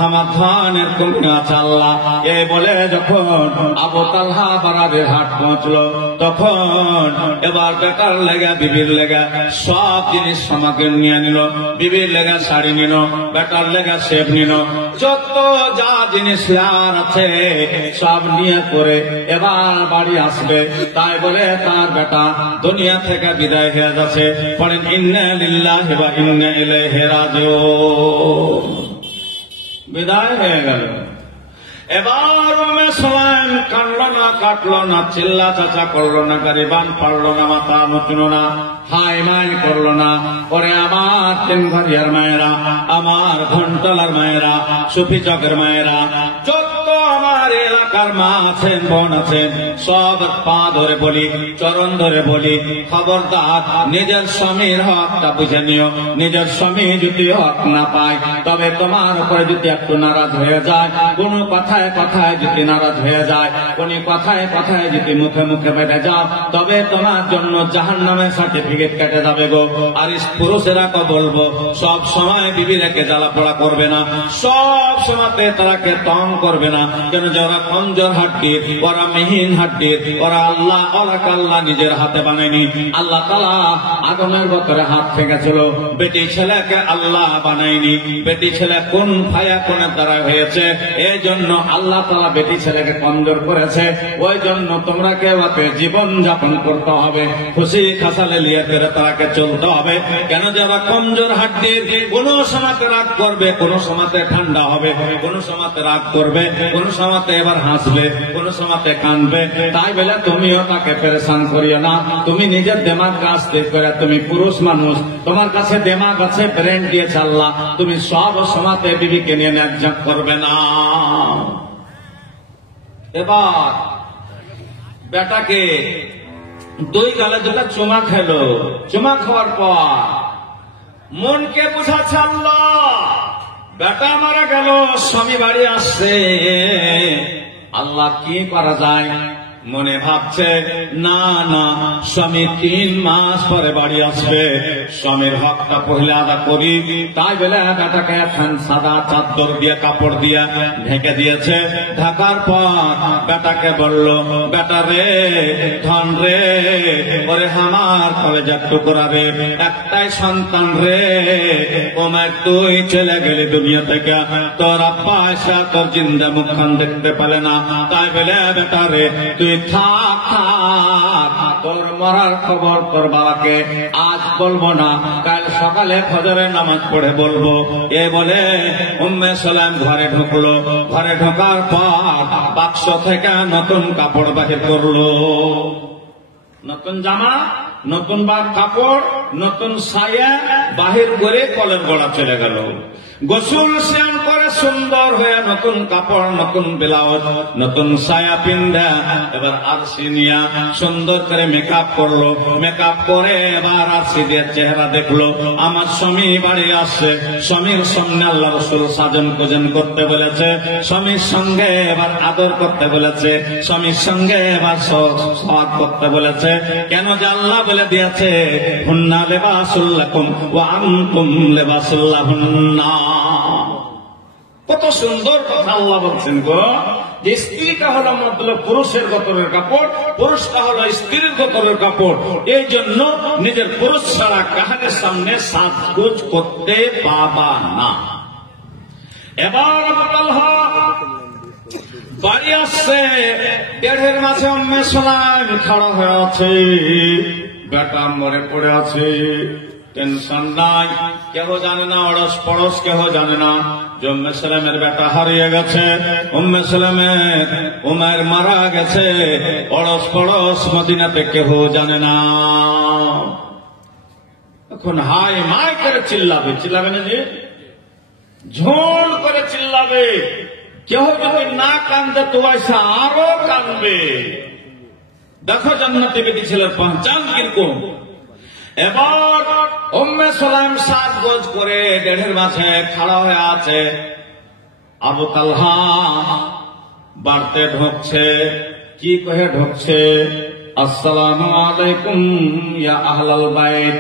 আমার ধন এরকম আছে আল্লাহ। এই বলে যখন আবু তালহা বারাদের হাট পৌঁছলো, তখন এবার বেটার লেগা বিবির লেগা সব জিনিস সামগ্রী নিয়ে নিল। বিবির লেগা শাড়ি নিল, বেটার লেগা সেব নিল, যত যা জিনিস আর আছে সব নিয়ে করে এবার বাড়ি আসবে। তাই বলে তার বেটা দুনিয়া থেকে বিদায় হয়ে যাচ্ছে। পড়েন ইন্না লিল্লাহি ওয়া ইন্না ইলাইহি রাজিউন। বিদায় হয়ে গেল। এবার সালাম কাটলো না, কাটলো না, চিল্লা চাচা করলো না, গারিবান পারলো না, মাথা নতুন না, হাই মাই করলো না। পরে আমার টেঙ্গারিয়ার মায়েরা, আমার ঘন্টালার মায়েরা, সুফি চকের মায়েরা, যত আমার এলাকার মা আছেন, বোন আছেন, সব পা ধরে বলি, চরণ ধরে বলি, খবরদার নিজের স্বামীর হকটা বুঝে নিও। নিজের স্বামী যদি হক না পায়, তবে তোমার উপরে যদি একটু নারাজ হয়ে যায়, কোনো কথায় কথায় যদি নারাজ হয়ে যায়, কোন কথায় কথায় যদি মুখে মুখে বেঁধে যাও, তবে তোমার জন্য জাহান্নামের সার্টিফিকেট কেটে যাবে গো। আর পুরুষেরা কে বলবো, সব সময় বিবি রেখে জ্বালা পোড়া করবে না, সব সময়তে তারাকে তং করবে না। কেন যে ওরা কমজোর হাড্ডির, ওরা মেহিন হাড্ডির, ওরা আল্লাহ আল্লাহ নিজের হাতে বানায়নি। আল্লাহ তাআলা আদমের বকরে হাত থেকেছিল, বেটি ছেলেকে আল্লাহ বানায়নি। বেটি ছেলে কোন ফায়া কোনের দ্বারা হয়েছে, এই জন্য আল্লাহ তাআলা বেটি ছেলেকে কমজোর করেছে। ওই জন্য তোমরা কেউ জীবন যাপন করতে হবে, খুশি খাসালে লিয়ে করে তারাকে চলতে হবে। কেন যে ওরা কমজোর হাড্ডির, কোন সময়তে রাগ করবে, কোন সময়তে ঠান্ডা হবে, কোন সময়তে রাগ করবে, কোন সময়তে এবার হাসবে, কোন সময়তে কাঁদবে। তাই বলে তুমিও তাকে পেরেশান করিও না। তুমি নিজের দেমাগ কাজ করে, তুমি পুরুষ মানুষ, তোমার কাছে দেমাগ আছে, ব্রেন দিয়েছে আল্লাহ, তুমি সব সময়তে বিবিকে নিয়ে ন্যায্য করবে না। এবার বেটাকে দুই গালে দুটা চুমা খেলো। চুমা খাওয়ার পর মনকে বুঝাচ্ছে আল্লাহ, বেটা মারা গেল, স্বামী বাড়ি আসছে, আল্লাহ কি করা যায়। মনে ভাবছে না না, স্বামী 3 মাস পরে বাড়ি আসবে, স্বামীর হকটা পহিলা আদা করি। তাই বলে বেটাকে এখন সাদা চাদর দিয়ে কাপড় দিয়ে ঢেকে দিয়েছে। ঢাকার পর বেটাকে বলল, বেটা রে, ধন রে, ওরে আমার কলেজার টুকরা রে, একটাই সন্তান রে, ওমায় তুই চলে গেলি দুনিয়া থেকে, তোর আব্বা আসা তোর জিন্দা মুখখান দেখতে পেলে না। তাই বলে বেটা রে, তুই থাক থাক, তোর মরার খবর তোর বাবাকে আজ বলবো না, কাল সকালে ফজরের নামাজ পড়ে বলবো। এ বলে উম্মে সালাম ঘরে ঢুকলো। ঘরে ঢোকার পর বাক্স থেকে নতুন কাপড় বাহির করলো, নতুন জামা, নতুন কাপড়, নতুন সায়া বাহির করে কলের গোড়া চলে গেল। গোসল স্নান করে সুন্দর হয়ে নতুন কাপড়, নতুন ব্লাউজ, নতুন সায়া পিন্ধা এবার আরশি নিয়া সুন্দর করে মেকআপ করলো। মেকআপ করে এবার আরশি দিয়ে চেহারা দেখলো। আমার স্বামী বাড়ি আসছে, স্বামীর সামনে আল্লাহ রাসূল সাজন কোজন করতে বলেছে, স্বামীর সঙ্গে এবার আদর করতে বলেছে, স্বামীর সঙ্গে এবার সোহাগ করতে বলেছে। কেন যে আল্লাহ বলে দিয়েছে, হুন্না লিবাসুল লাকুম ওয়া আনতুম লিবাসুল লাহুন্না। কত সুন্দর কথা আল্লাহ বলছেন গো, যে স্ত্রীটা হলো মতলব পুরুষের গতরের কাপড়, পুরুষটা হলো স্ত্রীর গতরের কাপড়। এই জন্য নিজের পুরুষ ছাড়া কাহাদের সামনে সাজগোজ করতে পাবা না। এবার বাড়ি আসছে, দেড়ের মাঝে উম্মে সালাম খাড়া হয়ে আছে, বেটা মরে পড়ে আছে। টেনশন নাই, কেহ জানে না, অড়স পড়স কেহ জানে না যে উম্মে সালামের বেটা হারিয়ে গেছে, উম্মে সালামের উমার মারা গেছে। অড়স পড়স মদিনাতে কেহ জানে না। এখন হাই মাই করে চিল্লাবে, চিল্লাবে না যে ঝোল করে চিল্লাবে। কেহ যদি না কান্দে তো আরো কান্দবে। দেখো জান্নাতি বেটি ছেলের পহচান কিরকম। এবার উম্মে সুলাইম সাজগোজ করে দেড়ের মাঝে খাড়া হয়ে আছে। আবু তালহা বাড়তে ঢুকছে, কি কহে ঢুকছে? আসসালামু আলাইকুম ইয়া আহলাল বাইত।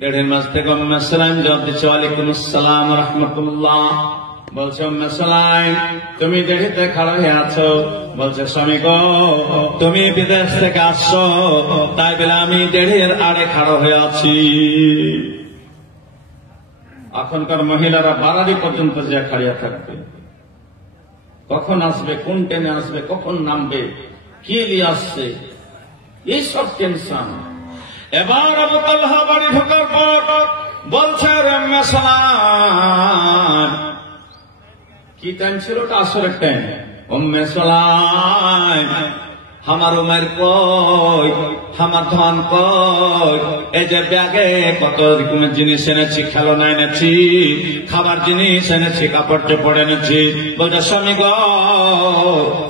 দেড়ের মাঝ থেকে উম্মে সুলাইম জবাব দিচ্ছে, ওয়ালাইকুম আসসালাম রাহমাতুল্লাহ। বলছে উম্মে সুলাইম, তুমি দেড়িতে খাড়া হয়ে আছো। বলছে স্বামী গো, তুমি বিদেশ থেকে আসছো, তাই বলে আমি দেড়ের আড়ে খাড়া হয়ে আছি। এখনকার মহিলারা বারাদি পর্যন্ত যে খাড়িয়া থাকবে, কখন আসবে, কোন ট্রেনে আসবে, কখন নামবে, কি নিয়ে আসছে, এইসব টেনশন। এবার আবু তালহা বাড়ি ঢোকার পর বলছে, উম্মে সুলাইম, কি টাইম ছিল? ওটা আসরের টাইম। উম্মে সুলাইম, আমার উমের কই, আমার ধন কই? এই যে ব্যাগে কত রকমের জিনিস এনেছি, খেলনা এনেছি, খাবার জিনিস এনেছি, কাপড় চোপড় এনেছি। বলছে স্বামী গো,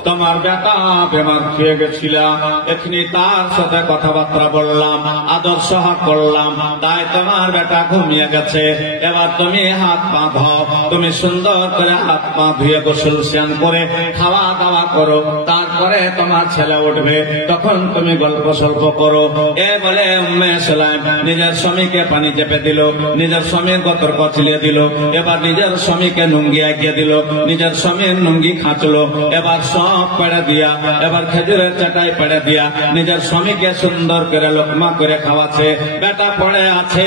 তোমার বেটা বেমার খেয়ে গেছিলাম, এখনি তার সাথে কথাবার্তা বললাম, আদর সহাগ করলাম, তাই তোমার বেটা ঘুমিয়ে গেছে। এবার তুমি হাত পা ধোও, তুমি সুন্দর করে হাত পা ধুয়ে গোসল স্নান করে খাওয়া দাওয়া করো, তারপরে তোমার ছেলে উঠবে, তখন তুমি গল্প সল্প করো। এ বলে উম্মে সুলাইম নিজের স্বামীকে পানি চেপে দিল, নিজের স্বামীর গতর কচলিয়ে দিল, এবার নিজের স্বামীকে নুঙ্গি এগিয়ে দিল, নিজের স্বামীর নুঙ্গি খাঁচলো, এবার সব পেড়ে দিয়া, এবার খেজুরের চাটাই পেড়ে দিয়া নিজের স্বামীকে সুন্দর করে লোকমা করে খাওয়াচ্ছে। বেটা পড়ে আছে,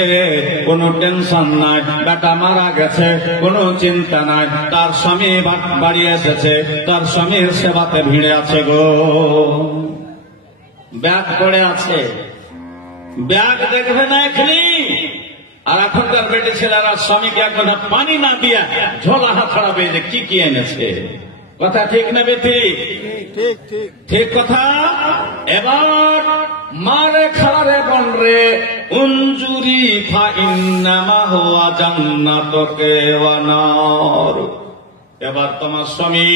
কোনো টেনশন নাই, বেটা মারা গেছে, কোনো চিন্তা নাই, তার স্বামী বাড়ি এসেছে, তার স্বামীর সেবাতে ভিড়ে আছে গো। ব্যাগ পড়ে আছে, ব্যাগ দেখবে না এখনি। আর এখনকার বেটি ছেলেরা স্বামীকে এখন পানি না দিয়া ঝোলা হাত ছড়াবে যে কি কি এনেছে। কথা ঠিক না বেটি? ঠিক ঠিক ঠিক কথা। এবার মারে খাড়ারে বন রে উঞ্জুরি ফা ইন্নামা হুয়া জান্নাতুকে ওয়া নার। এবার তোমার স্বামী,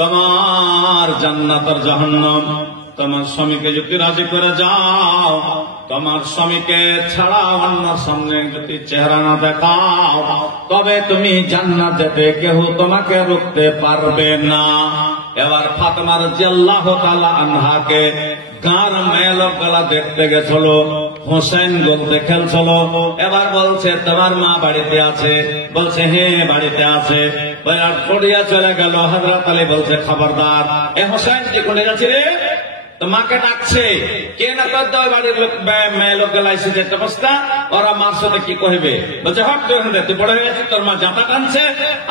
তোমার জান্নাত আর জাহান্নাম, তোমার স্বামীকে যদি রাজি করে যাও, তোমার স্বামীকে ছাড়া অন্য সামনে যদি চেহারা না দেখাও, তবে তুমি জান্নাত যেতে কেউ তোমাকে রুখতে পারবে না। এবার ফাতেমা রাদিয়াল্লাহু তাআলা আনহাকে গার মেয়ে লোকগুলা দেখতে গেছিল, হোসেন বলতে খেলছিল। এবার বলছে তোমার মা বাড়িতে আছে? বলছে হ্যাঁ বাড়িতে আছে। পড়িয়া চলে গেল। হযরত আলী বলছে খবরদার, এ হোসেন তুই কোনে যাচ্ছি রে? তো মাকে ডাকছে, কে না তোর বাড়ির লোক মেয়ে লোক গেলাইছে যেতে বস্তা, ওরা মার সাথে কি কহিবে? বলছে হট তুই বড় হয়ে গেছিস, তোর মা জাতা টানছে,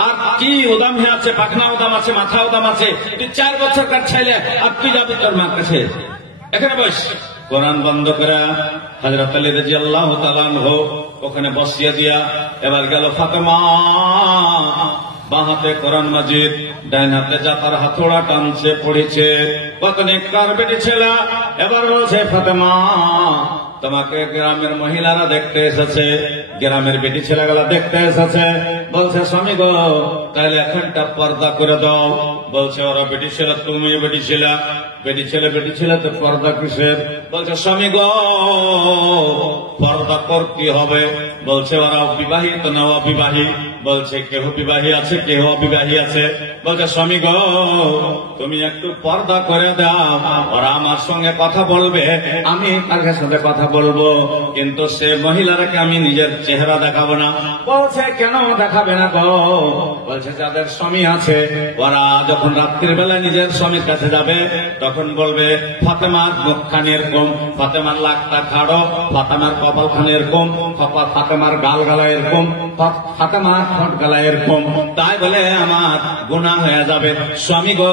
আর কি উদাম হয়ে আছে, পাখনা উদাম আছে, মাথা উদাম আছে, তুই 4 বছর কার ছেলে, আর তুই যাবি তোর মার কাছে? এখানে বস। কোরআন বন্ধ করে হযরত আলী রাদিয়াল্লাহু তাআলা আনহু ওখানে বসিয়ে দিয়া এবার গেল ফাতেমা। বাঁ হাতে কোরআন মাজিদ, ডাইন হাতে জাতার হাতোড়া টানছে, পড়েছে। কতনে কার বেটি ছেলে? এবার বলছে ফাতেমা, তোমাকে গ্রামের মহিলারা দেখতে এসেছে, গ্রামের বেটি ছেলেগুলা দেখতে এসেছে। বলছে স্বামী গো, তাহলে এখানটা পর্দা করে দাও। বলছে ওরা বেটি ছেলে, তুমি বেটি ছেলে, বেটি ছেলে তো পর্দা কিসের? বলছে স্বামী গো, পর্দা করতে হবে। বলছে ওরা বিবাহিত না অবিবাহী? বলছে কেহ বিবাহী আছে, কেহ অবিবাহী আছে। বলছে স্বামী গো, তুমি একটু পর্দা করে দাও, ওরা আমার সঙ্গে কথা বলবে, আমি তার সাথে কথা বলবো, কিন্তু সে মহিলারাকে আমি নিজের চেহারা দেখাবো না। বলছে কেন দেখাবে না গো? বলছে যাদের স্বামী আছে ওরা যখন রাত্রির বেলা নিজের স্বামীর কাছে যাবে, তখন বলবে ফাতেমার মুখখানি এরকম, ফাতেমার লাকটা খাড়ো, ফাতেমার কপাল খানি এরকম, ফাতেমার গাল গালা এরকম, ফাতেমার ঠোঁট গালা এরকম। তাই বলে আমার গুনাহ হয়ে যাবে। স্বামী গো,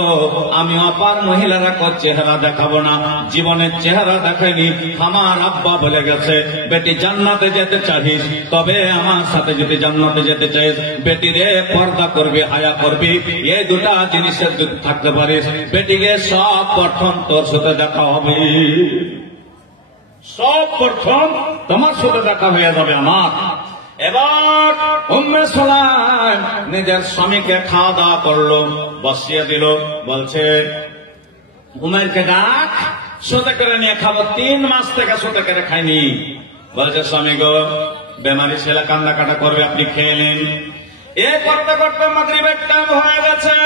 আমি অপার মহিলারা চেহারা দেখাবো না, জীবনের চেহারা দেখাইনি। আমার আব্বা বলে গেছে, বেটি জান্নাতে যেতে চাহিস, তবে আমার সাথে যদি জান্নাতে যেতে চাইস, বেটি রে পর্দা করবি, হায়া করবি, এই দুটা জিনিসের যদি থাকতে পারিস, বেটিকে সব প্রথম তোর সাথে দেখা হবে, সব প্রথম তোমার সাথে দেখা হয়ে যাবে আমার। এবার উম্মে সুলাইম নিজের স্বামীকে খাওয়া দাওয়া করলো, বসিয়ে দিল। বলছে উমেরকে ডাক, সোতে করে নিয়ে খাবো, 3 মাস থেকে সোতে করে খাইনি। বলছে স্বামী গো, বেমারি ছেলে কান্না কাটা করবে, আপনি খেয়ে নিন। এ করতে করতে মাগরিবের টাইম হয়ে গেছে।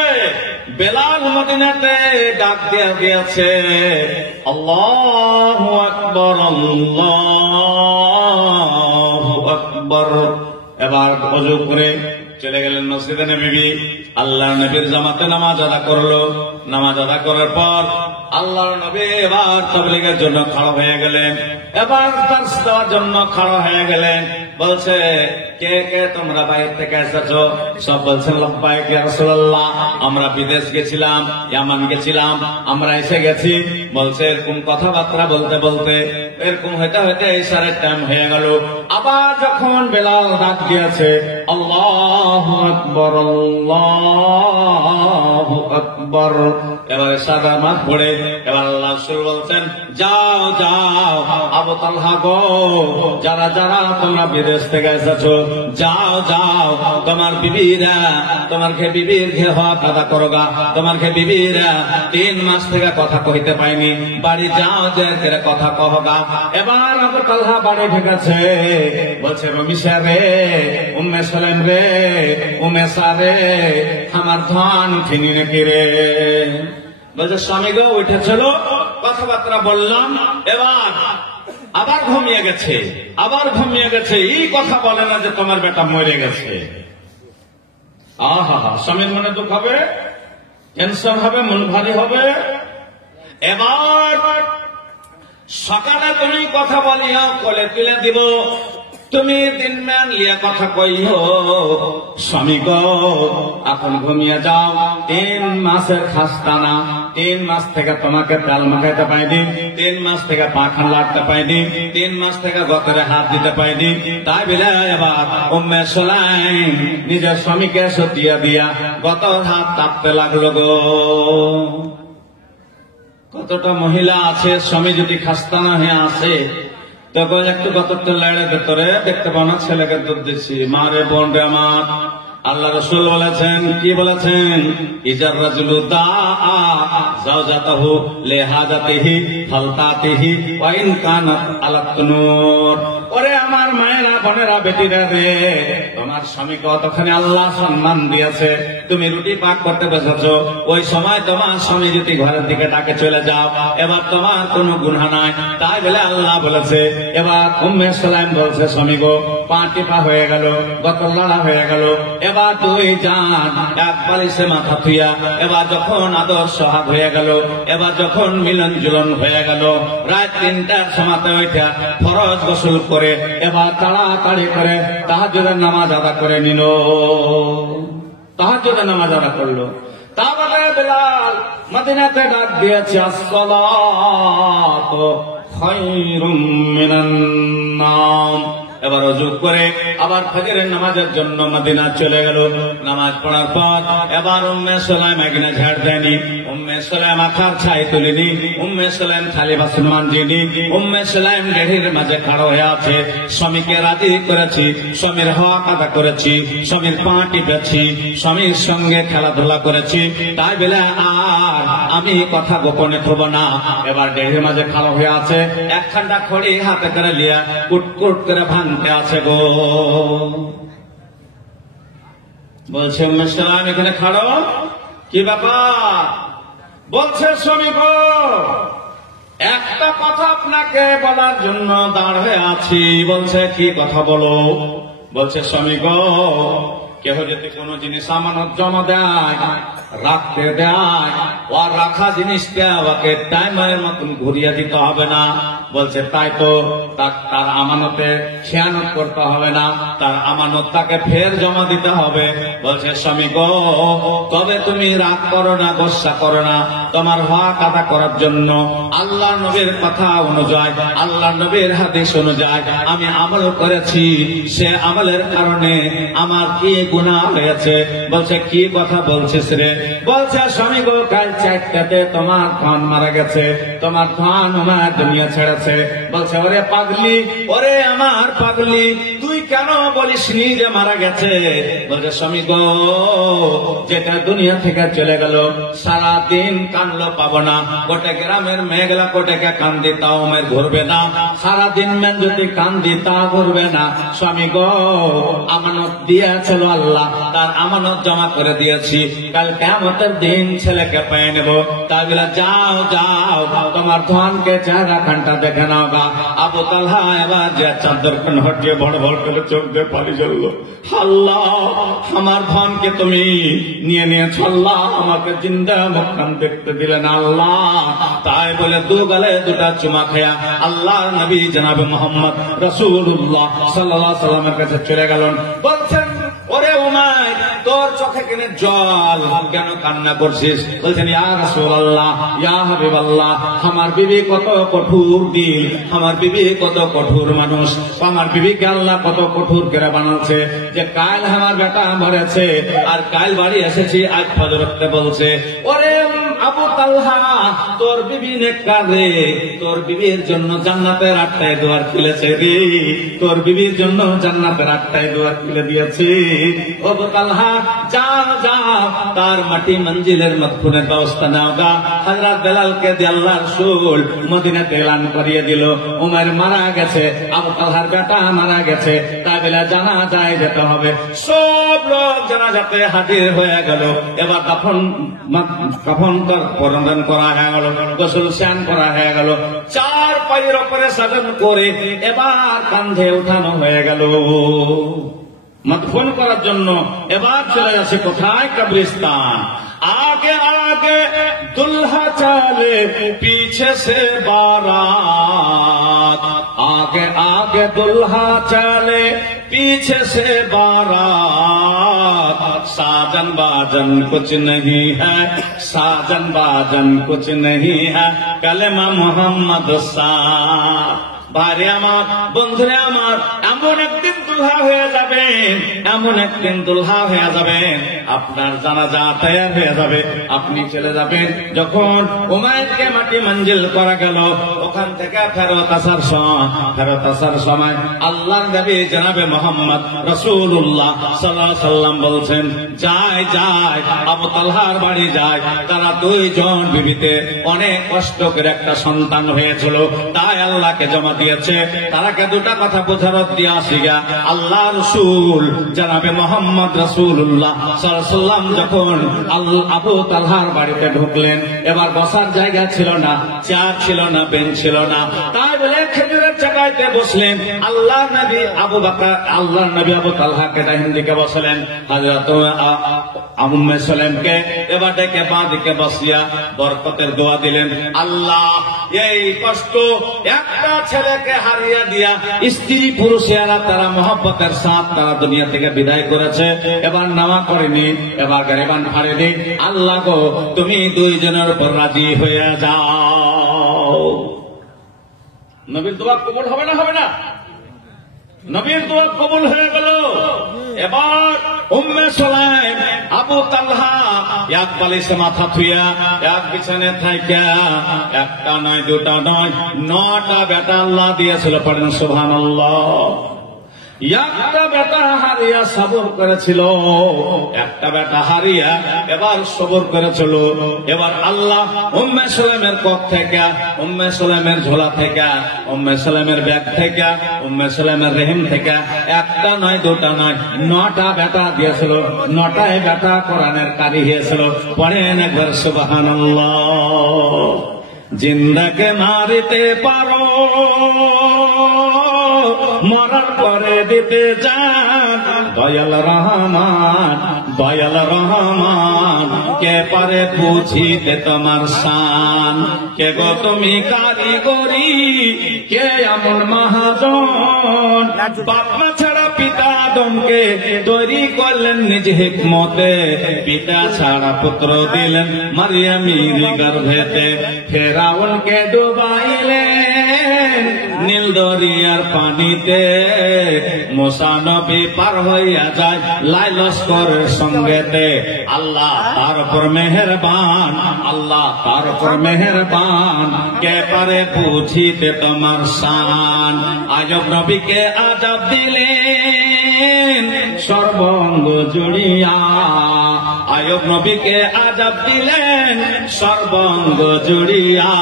বেলাল মদিনাতে ডাক দিয়ে দিয়েছে, আল্লাহু আকবার, আল্লাহু আকবার। এবার ওযু করে চলে গেলেন মসজিদে নববী। আল্লাহর নবীর জামাতে নামাজ আদা করলো। নামাজ আদা করার পর আল্লাহর নবী এবার তাবলীগের জন্য খাড়া হয়ে গেলেন, এবার দার্স দেওয়ার জন্য খাড়া হয়ে গেলেন। বলছে, কে কে তোমরা বাইরে থেকে এসেছো? সব বলছেন লব্বাইক ইয়া রাসূলুল্লাহ, আমরা বিদেশ গেছিলাম, ইয়ামান গেছিলাম, আমরা এসে গেছি। বলছে এরকম কথাবার্তা বলতে বলতে এরকম হইতে হইতে ইশারের টাইম হয়ে গেল। আবার যখন বেলাল ডাক দিয়েছে, আল্লাহু আকবার, আল্লাহু আকবার, এবারে সাদা মাঠ পড়ে এবার আল্লাহ রাসূল বলছেন, যাও যাও আবু তালহা গো, যারা যারা তোমরা বিদেশ থেকে এসেছো, যাও যাও, তোমার বিবিরা, তোমার বিবির ঘে হওয়া কাদা করো গা, তোমার বিবিরা 3 মাস থেকে কথা কইতে পাইনি, বাড়ি যাও যে কথা কহ গা। এবার আবু তালহা বাড়ি ঢেকেছে। বলছে রমিশা রে, উম্মে সালেম রে, উমেশা রে, আমার ধন উঠিনি নাকি রে? বলছে স্বামী গো উঠেছিল, কথাবার্তা বললাম, এবার আবার ঘুমিয়ে গেছে, আবার ঘুমিয়ে গেছে। এই কথা বলে না যে তোমার বেটা মরে গেছে। আহা, স্বামীর মনে দুঃখ হবে, টেনশন হবে, মন ভারী হবে। এবার সকালে তুমি কথা বলিও, কোলে তুলে দিব, তুমি দিন ম্যান লিয়া কথা কইও, স্বামী গো এখন ঘুমিয়ে যাও, 3 মাসের খাস্তানা, 3 মাস থেকে তোমাকে তেল মাখাইতে পাইনি, 3 মাস থেকে পাখান লাগতে পাইনি, 3 মাস থেকে গতরে হাত দিতে পাইনি। তাই বলে এবার উম্মে সুলাইম নিজের স্বামীকে সতিয়া দিয়া গত হাত কাঁপতে লাগলো গো। কতটা মহিলা আছে, স্বামী যদি খাস্তানা হয়ে আসে তখন একটু গতরটা লাইড়ে ভেতরে দেখতে পাও না, ছেলেকে দুধ দিচ্ছি, মা রে বোন রে আমার। আল্লাহ রাসূল বলেছেন, কি বলেছেন? ইজার রাজুলু দাআ যাওজাতাহু লিহাজাতিহি ফালতাতিহি ওয়া ইন কানাত আলাত নূর। ওরে আমার মায়েরা, বোনেরা, বেটিরা রে, তোমার স্বামীকে কতখানি আল্লাহ সম্মান দিয়েছে। তুমি রুটি পাক করতে বসেছো, ওই সময় তোমার স্বামী যদি ঘরের দিকে ডাকে চলে যাও, এবার তোমার কোনো গুনাহ নাই। তাই বলে আল্লাহ বলেছে। এবার উম্মে সুলাইম বলছে, স্বামী গো পা টিপা হয়ে গেল, গতর লড়া হয়ে গেল, এবার তুই যান এক বালিশে মাথা থুইয়া, এবার যখন আদর সোহাগ হয়ে গেল, এবার যখন মিলন জুলন হয়ে গেল, রাত 3টার সময়তে ওইটা ফরজ গোসল করে এবার তাড়াতাড়ি করে তাহাজ্জুদের নামাজ আদা করে নিল। তাহাজ্জুদের নামাজ আদা করলো। তারপরে বেলাল মদিনাতে ডাক দিয়েছে, আসসালাতু খায়রুম মিনান নাওম। এবার ওযু করে আবার ফজরের নামাজের জন্য মদিনা চলে গেল। নামাজ পড়ার পর এবার উম্মে সুলাইম একদিন ঝাড় দেয়নি, উম্মে সুলাইম আকার ছাই তুলিনি, উম্মে সুলাইম খালি বাসন মানজিনি, উম্মে সুলাইম দেহের মাঝে খাড়া হয়ে আছে। স্বামীকে রাজি করেছি, স্বামীর হক আদা করেছি, স্বামীর পা টিপেছি, স্বামীর সঙ্গে খেলাধুলা করেছি, তাই বলে আর আমি কথা গোপনে থব না। এবার দেহের মাঝে খাড়া হয়ে আছে, একখানা খড়ি হাতে করে লিয়া কুটকুট করে ভাঙতে আছে গো। বলছে উম্মে সুলাইম এখানে খাড়ো, কি ব্যাপার? বলছে স্বামী গো একটা কথা আপনাকে বলার জন্য দাঁড় হয়ে আছি। বলছে কি কথা বলো? বলছে স্বামী গো কেহ যদি কোনো জিনিস আমানত জমা দেয়, রাখতে দেয়, ও রাখা জিনিসটা ওকে টাইমের মতন ঘুরিয়ে দিতে হবে না। বলছে তাই তো, তার আমানতে খেয়ানত করতে হবে না, তার আমানত তাকে ফের জমা দিতে হবে। বলছে স্বামী গো তবে তুমি রাগ করো না, গোসা করো না, তোমার হক আদা করার জন্য আল্লাহ নবীর কথা অনুযায়ী, আল্লাহ নবীর হাদিস অনুযায়ী আমি আমল করেছি, সে আমলের কারণে আমার কি গুনাহ হয়েছে। বলছে কি কথা বলছিস রে? বলছে স্বামী গো কাল 4টাতে তোমার ধন মারা গেছে, তোমার ধন আমার দুনিয়া ছেড়েছে। বলছে ওরে পাগলি, ওরে আমার পাগলি, তুই কেন বলিসনি যে মারা গেছে? বলছে স্বামী গো, যেটা দুনিয়া থেকে চলে গেল সারাদিন কানলো পাবো না, গোটা গ্রামের মেয়েগুলা কোটেকে কান্দি তাও মেয়ের ঘুরবে না, সারাদিন মেন যদি কান্দি তা ঘুরবে না। স্বামী গো, আমানত দিয়েছিল আল্লাহ, তার আমানত জমা করে দিয়েছি, কাল কিয়ামতের দিন ছেলেকে পেয়ে নেব। তা বলে যাও যাও, তোমার ধনকে চেহারা খানটা দেখে নাও গা। আবু তালহা এবার যে চাদর খান হটিয়ে বড় বড় করে চোখ দিয়ে পানি জ্বললো। আল্লাহ, আমার ধনকে তুমি নিয়ে নিয়েছ আল্লাহ, আমাকে জিন্দা মুখখান দেখতে দিলেন আল্লাহ। তাই বলে দু গালে দুটা চুমা খেয়া আল্লাহ নবী জনাবে মোহাম্মদ রাসূলুল্লাহ সাল্লাল্লাহু আলাইহি সাল্লামের কাছে চলে গেলেন। বলছেন, ওরে উমাইর, তোর চোখে কেন জল, কেন কান্না করছিস? বলছেন, ইয়া রাসূলুল্লাহ, ইয়া হাবিবাল্লাহ, আমার বিবি কত কঠোর দিল, আমার বিবি কত কঠোর মানুষ, আমার বিবিকে আল্লাহ কত কঠোর করে বানাচ্ছে যে কাল আমার বেটা মরেছে আর কাল বাড়ি এসেছি আজ ফজরতে বলছে, ওরে আবু তালহা, তোর বিবি নেককার রে, তোর বিবির জন্য জান্নাতের 8টায় দুয়ার খুলেছে রে, তোর বিবির জন্য জান্নাতের 8টায় দুয়ার খুলে দিয়েছে। আবু তালহা, যাও যাও, তার মাটি মঞ্জিলের মদফুনের ব্যবস্থা নাও গা। হযরত বেলালকে দিয়ে আল্লাহর রাসূল মদিনাতে এলান করিয়ে দিল, উমর মারা গেছে, আবু তালহার বেটা মারা গেছে, তাই বলে জানাজায় যেতে হবে। সব লোক জানাজাতে হাজির হয়ে গেল। এবার কাফন পরন করা হয়ে গেল, গোসল স্নান করা হয়ে গেল, 4 পায়ের উপরে সাজান করে এবার কাঁধে উঠানো হয়ে গেল মদফন করার জন্য। এবার চলে যাচ্ছে কোথায়? কবরিস্তান। आगे आगे दुल्हा चले पीछे से बारात, आगे आगे दुल्हा चले पीछे से बारात, साजन बाजन कुछ नहीं है, साजन बाजन कुछ नहीं है, कलेमा मोहम्मद साथ। ভাইরে আমার, বন্ধুরে আমার, এমন একদিন দুলহা হয়ে যাবেন, এমন একদিন দুলহা হয়ে যাবেন, আপনার জানাজা তৈরি হয়ে যাবে, আপনি চলে যাবেন। যখন উমাইরকে মাটি মঞ্জিল করা গেল, ওখান থেকে ফেরত আসার সময় আল্লাহর নবী জনাবে মোহাম্মদ রাসূলুল্লাহ সাল্লাল্লাহু আলাইহি সাল্লাম বলছেন, যায় আবু তালহার বাড়ি যায়। তারা 2 জন বিবিতে অনেক কষ্ট করে একটা সন্তান হয়েছিল, তাই আল্লাহকে জমা দিয়েছে। তারাকে 2টা কথা বোঝানোর দিয়ে আসি গা। আল্লাহ রাসূল জনাবে মোহাম্মদ রাসূলুল্লাহ সাল্লাল্লাহু আলাইহি সাল্লাম যখন আবু তালহার বাড়িতে ঢুকলেন, এবার বসার জায়গা ছিল না, চেয়ার ছিল না, বেঞ্চ ছিল না, তাই বলে খেজুরের চাকাইতে বসলেন। আল্লাহর নবী আবু তালহাকে ডাইন দিকে বসালেন, হযরত উম্মে সুলাইমকে এবার ডেকে বাঁ দিকে বসিয়া বরকতের দোয়া দিলেন। আল্লাহ, এই কষ্ট একটা ছেলেকে হারিয়ে দিয়া স্ত্রী পুরুষেরা তারা মহব্বতের সাথ তারা দুনিয়া থেকে বিদায় করেছে, এবার নামা করেনি, এবার গরিবান ফারেনি। আল্লাহ গো, তুমি 2 জনের উপর রাজি হয়ে যাও। নবীর দোয়া কবুল হবে না? হবে না? নবীর দোয়া কবুল হয়ে গেল। এবার উম্মে সুলাইম আবু তালহা এক বালিশে মাথা থুইয়া এক বিছানে থাইকা একটা নয়, 2টা নয়, 9টা বেটা আল্লাহ দিয়েছিল। পড়েন সুবহানাল্লাহ। একটা বেটা হারিয়া সবর করেছিল, একটা বেটা হারিয়া এবার সবর করেছিল। এবার আল্লাহ উম্মে সুলাইমের কখ থেকে, উম্মে সুলাইমের ঝোলা থেকে, উম্মে সুলাইমের ব্যাগ থেকে, উম্মে সুলাইমের রেহিম থেকে একটা নয়, 2টা নয়, 9টা বেটা দিয়েছিল। 9টায় বেটা কোরআনের কারি হয়েছিল। পড়েন একবার সুবহানাল্লাহ। জিন্দাকে মারিতে পারো, মরার পরে দিতে যান, দয়াল রহমান, দয়াল রহমান, কে পারে বুঝিতে তোমার শান, কে গো তুমি কারিগরি, কে এমন মহাজন, বাপমা ছাড়া পিতা আদমকে তৈরি করলেন নিজ হিকমতে, পিতা ছাড়া পুত্র দিলেন মারিয়ামির গর্ভেতে, ফেরাউনকে ডুবাইলেন নীল দরিয়ার পানিতে মুসা নবী পার হইয়া যায় লাই লস্করের সঙ্গেতে। আল্লাহ তার উপর মেহেরবান, আল্লাহ তার উপর মেহেরবান, কে পারে বুঝিতে তোমার শান। আয়ব নবীকে আযাব দিলেন সর্বঙ্গ জুড়িয়া, আয়ব নবীকে আযাব দিলেন সর্বঙ্গ জুড়িয়া।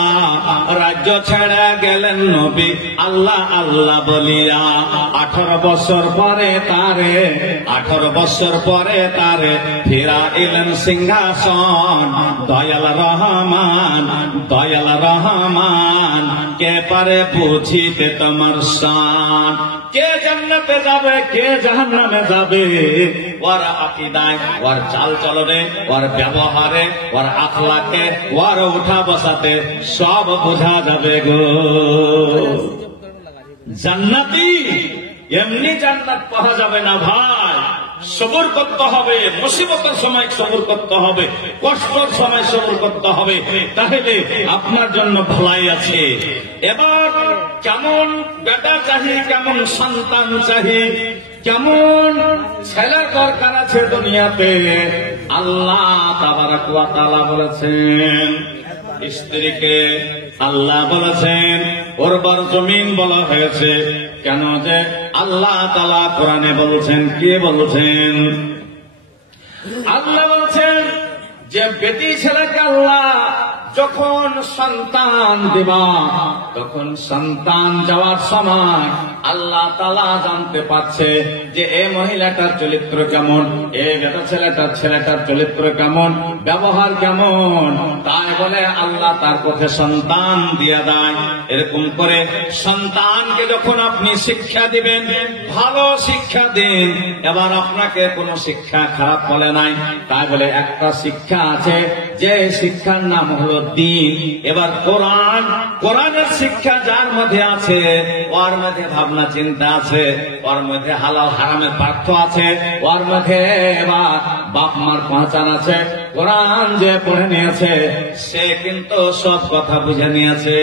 রাজ্য ছেড়ে গেলেন নবী আল্লাহ আল্লাহ বলিয়া। 18 বছর পরে তারে, 18 বছর পরে তারে ফিরা এলেন সিংহাসন। দয়াল রহমান, দয়াল রহমান, কে পারে বুঝিতে তোমার শান। কে জান্নাতে যাবে, কে জাহান্নামে যাবে, ওর আকীদায়, ওর চাল চলনে, ওর ব্যবহারে, ওর আখলাকে, ওর উঠা বসাতে সব বোঝা যাবে গো। জান্নাতি এমনি জান্নাত পাওয়া যাবে না ভাই, সবর করতে হবে, মুসিবতের সময় সবর করতে হবে, কষ্টের সময় সবর করতে হবে, তাহলে আপনার জন্য ভালাই আছে। এবার কেমন বেটা চাহি, কেমন সন্তান চাহি, কেমন ছেলের দরকার আছে দুনিয়াতে, আল্লাহ তাবারাক ওয়া তাআলা বলেছেন। স্ত্রীকে আল্লাহ বলেছেন উর্বর জমিন বলা হয়েছে কেন? যে আল্লাহ তাআলা কোরআনে বলছেন, কে বলছেন? আল্লাহ বলছেন যে বেটি ছেলেকে আল্লাহ যখন সন্তান দিবা, তখন সন্তান যাওয়ার সময় আল্লাহ তাআলা জানতে পারছে যে এই মহিলাটার চরিত্র কেমন, এই বেটা ছেলেটার চরিত্র কেমন, ব্যবহার কেমন, তাই বলে আল্লাহ তার পথে সন্তান দিয়া দেয়। এরকম করে সন্তানকে যখন আপনি শিক্ষা দিবেন, ভালো শিক্ষা দিন। এবার আপনাকে কোনো শিক্ষা খারাপ বলে নাই, তাই বলে একটা শিক্ষা আছে যে শিক্ষার নাম হলো দ্বীন। এবার কোরআন, কোরআনের শিক্ষা যার মধ্যে আছে, ওর মধ্যে ভাবনা চিন্তা আছে, ওর মধ্যে হালাল হারামের পার্থ আছে, ওর মধ্যে এবার বাপ মার পহচান আছে। কোরআন যে পড়ে নিয়েছে সে কিন্তু সব কথা বুঝে নিয়েছে।